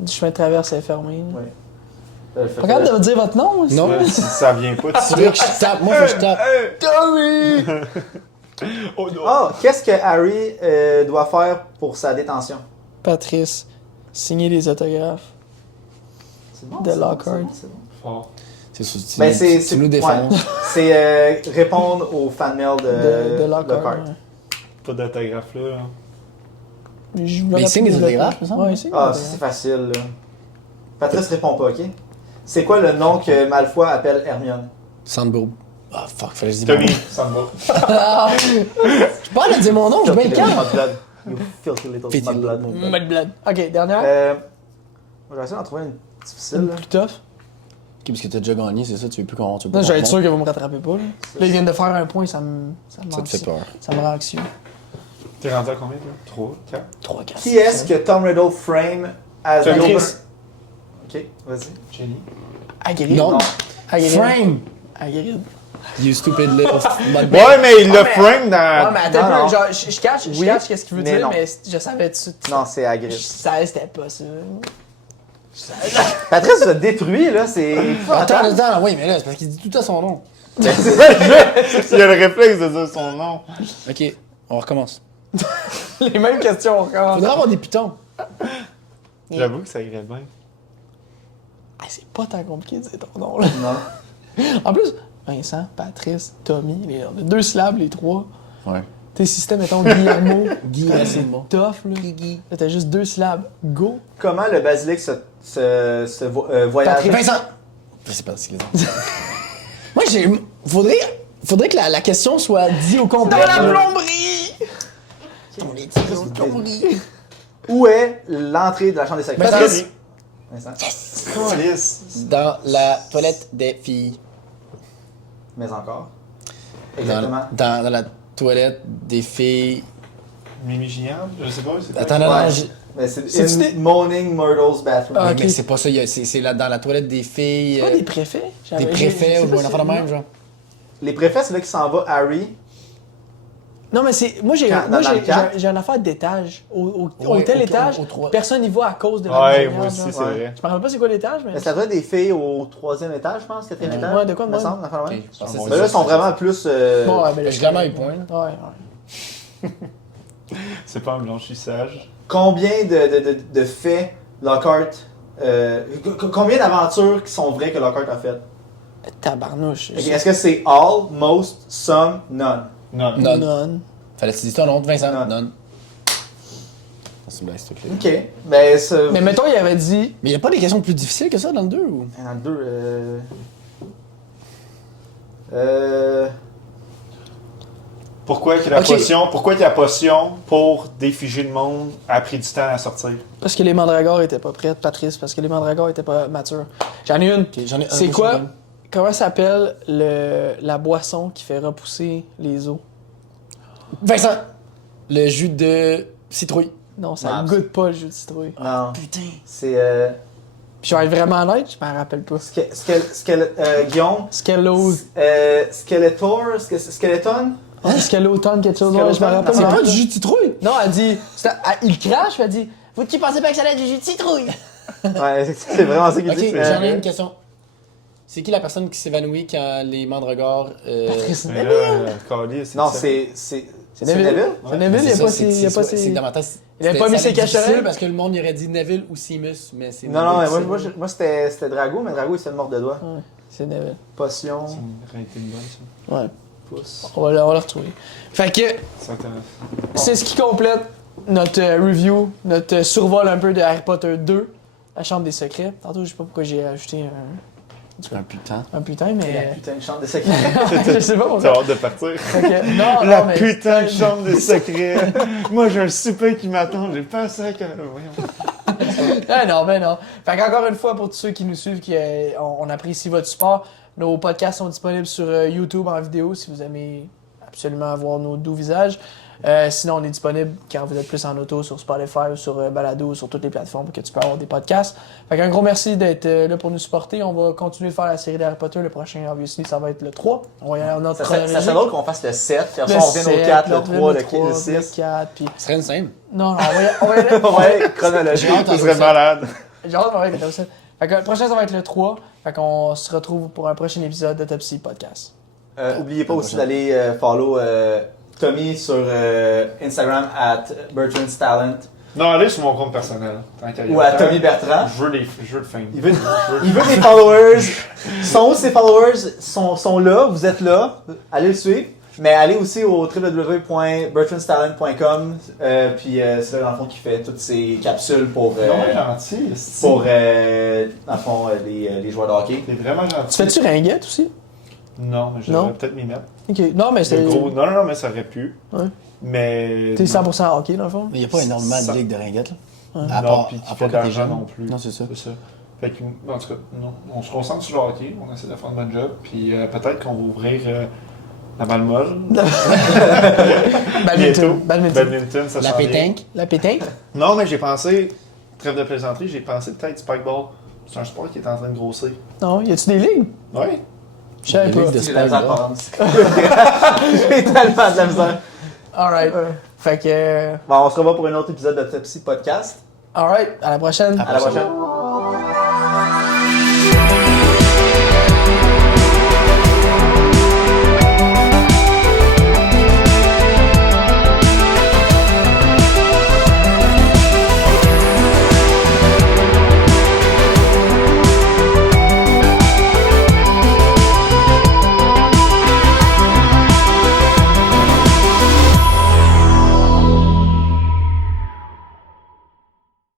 du chemin de traverse est fermée. Ouais. Regarde de me dire votre nom aussi. Non. Ça vient pas de tu veux que je tape? Moi, faut que je tape. Oh non! Oh, qu'est-ce que Harry doit faire pour sa détention? Patrice. Signer les autographes. C'est bon. De c'est bon, Lockhart. c'est bon, c'est bon. Fort. C'est ça, tu, Ben, tu nous défends. ouais. C'est répondre aux fan mail De de Lockhart. Lockhart. Pas d'autographe là. Hein. Mais il signe les autographes, me semble. Ouais, il signe les Ah, ça autographes. c'est facile, là. Patrice répond pas, ok? C'est quoi le nom que Malfoy appelle Hermione? Sandbourg. Ah, fuck, fallait que je dise Tommy, mon nom. ça me va. Je peux pas dire mon nom, je suis bien Filthy little calme. mudblood. You filthy little Filthy mudblood. little Mudblood. Ok, dernière. On va essayer d'en trouver une difficile, là. Plus tough. Ok, parce que t'as déjà gagné, c'est ça, tu veux plus qu'on. Tu veux pas Non, qu'on j'allais être sûr remonte? que vous me rattrapez pas. Là, ils viennent de faire un point, ça me Ça te fait anxie- peur. Ça me rend anxieux. T'es rendu à combien toi? 3, 4. 3, 4. Qui est-ce que Tom Riddle frame as Patrice. Gilbert? Ok, vas-y. Jenny. Hagrid. Non. Hagrid. Frame! Hagrid. You stupid little mud. Ouais, mais il le mais- frame Ouais, dans. mais attends non, un non. peu, genre, je catch Oui, qu'est-ce qu'il veut mais dire, non. mais je savais tout de suite. Non, c'est Je Hagrid. savais c'était pas ça. Patrice se détruit, là, c'est... Attends, oui, mais là, c'est parce qu'il dit tout à son nom. Il a le réflexe de dire son nom. Ok, on recommence. Les mêmes questions encore. Faudrait avoir des pitons. J'avoue que ça irait bien. Ah, c'est pas tant compliqué de dire ton nom, là. Non. En plus, Vincent, Patrice, Tommy, les 2 syllabes, les 3. Ouais. Tes systèmes, mettons, Guillermo, Guy, c'est bon. Tough, là. Là, t'as juste 2 syllabes. Go. Comment le basilic voyage? Patrick. Vincent! Je sais pas ce qu'il est. Moi, j'ai. Faudrait que la question soit dite au complet. Dans la plomberie! Où est l'entrée de la chambre des secrets? Patrice. Vincent. Calice. Dans la toilette des filles. Mais encore. Dans, Exactement. dans la toilette des filles. Mimi Gignard? Je sais pas. C'est quoi? Attends, non, Ouais. non, Mais c'est C'est-tu in Moaning Myrtle's bathroom. Ah, Oui, ok. mais c'est pas ça, c'est dans la toilette des filles. Pas des préfets? des préfets ou un enfant de même, genre. Les préfets, c'est là qui s'en va Harry. Non, mais c'est. Moi, j'ai Dans le quatre? j'ai une affaire d'étage. Au Ouais, tel au- étage, au trois. personne n'y va à cause de la Ouais, lumière, moi aussi, genre. c'est Ouais. vrai. Je me rappelle pas c'est quoi l'étage, mais. Mais c'est la toilette des filles au 3e étage, je pense, 4e étage. Ouais, de quoi de me même? semble, l'affaire de même. Ok, je pensais que Mais là, ils sont vraiment plus. Bon, ouais, mais là, J'ai clairement eu point, là. Ouais, ouais. C'est pas un blanchissage. Combien de faits Lockhart. Combien d'aventures qui sont vraies que Lockhart a faites? Tabarnouche. Ok, est-ce que c'est all, most, some, none? Non. Non. Non. Fallait que tu dises ton nom, Vincent. Non. Non. C'est une blague, s'il te plaît. Ok. Ben, c'est. Mais mettons, il avait dit. Mais y a pas des questions plus difficiles que ça dans le 2 ou? Dans le 2, Pourquoi que la Ok. potion, pourquoi que la potion pour défiger le monde a pris du temps à sortir? Parce que les mandragores étaient pas prêtes, Patrice, parce que les mandragores étaient pas matures. J'en ai une. Ok, j'en ai un. C'est moi, quoi? j'en ai un. Comment s'appelle la boisson qui fait repousser les os? Vincent! Le jus de citrouille. Non, ça Non, goûte pas le jus de citrouille. Non. Putain. C'est. Puis je vais être vraiment honnête, je m'en rappelle pas. Guillaume. Skeleton? Skeleton, quelque chose. Ouais, je m'en rappelle. C'est pas pas du jus de citrouille. Non, elle dit. Il crache, elle dit. Vous qui pensez pas que ça allait être du jus de citrouille? Ouais, c'est vraiment ça qu'il Ok, dit. j'en ai une question. C'est qui la personne qui s'évanouit quand les mandragores. Patrice Mais Neville. là, Carly, Non, ça. c'est Neville. C'est Neville, il y a pas C'est ses. dans ma tête. Il avait pas mis ses cachets cachets. parce que le monde il aurait dit Neville ou Seamus, mais c'est. Non, Neville, mais c'est- moi c'était Drago, mais Drago il se fait mort de doigt. Ouais, c'est Neville. Potion, Ça aurait été une bonne, ça. Ouais. pouce. On va le retrouver. Fait que Ça intéresse. c'est ce qui complète notre review, notre survol un peu de Harry Potter 2, la Chambre des Secrets. Tantôt, je sais pas pourquoi j'ai ajouté Un putain. un putain, La mais. putain de chambre de secret. Je sais pas T'as pourquoi. hâte de partir. Fait que, non, La non, mais. putain de chambre des secrets. Moi, j'ai un souper qui m'attend. J'ai pas ça que... Voyons. Ah non, ben non. Fait qu'encore une fois, pour tous ceux qui nous suivent, on apprécie votre support. Nos podcasts sont disponibles sur YouTube en vidéo si vous aimez absolument voir nos doux visages. Sinon, on est disponible quand vous êtes plus en auto sur Spotify ou sur Balado ou sur toutes les plateformes que tu peux avoir des podcasts. Fait qu'un gros merci d'être là pour nous supporter. On va continuer de faire la série d'Harry Potter. Le prochain, obviously, ça va être le 3. On va y aller en notre Ça serait drôle qu'on fasse le 7, puis après le ça on revient au 4, le 3, le 3, 6. le 4, puis... Ce serait une scène. Non, non, on va y aller... Ouais, chronologie. J'ai hâte Ce à serait ça. malade. J'ai hâte de voir comme ça. Fait que le prochain, ça va être le 3. Fait qu'on se retrouve pour un prochain épisode de Topsy Podcast. Oubliez pas aussi d'aller follow Tommy sur Instagram @Bertrand's Talent Non, allez sur mon compte personnel. Tant qu'à y ou à avoir. Tommy Bertrand. Je veux de fame. Il veut des followers. Ces followers sont là, vous êtes là. Allez le suivre. Mais allez aussi au www.bertrandstalent.com. Puis c'est là, dans le fond, qui fait toutes ces capsules pour, Non, gentil. dans le fond, les joueurs de hockey. T'es vraiment gentil. Tu fais-tu ringuette aussi? Non, mais je Non? devrais peut-être m'y mettre. Ok. Non, mais c'est. Le gros... Non, mais ça aurait pu. Ouais. Mais... T'es 100% hockey, dans le fond? Mais il n'y a pas énormément Ça- de ligues de ringuettes. Là. Ouais. À Non, part, puis à qui part fait quand t'es d'argent jeune. non plus. Non, c'est ça. C'est ça. Fait que, en tout cas, non, on se concentre sur le hockey, on essaie de faire un bon job, puis peut-être qu'on va ouvrir la balle molle. Badminton. Badminton. Badminton, ça La s'en vient. pétanque. La pétanque? Non, mais j'ai pensé, trêve de plaisanterie, j'ai pensé peut-être spikeball. C'est un sport qui est en train de grossir. Non, y a-tu des ligues? Oui. Je savais Des ligues pas. de J'ai de la misère à spikeball. comprendre. J'ai tellement de la misère. Alright. Fait que. Bon, on se revoit pour un autre épisode de Topsy Podcast. Alright, à la prochaine. À la prochaine.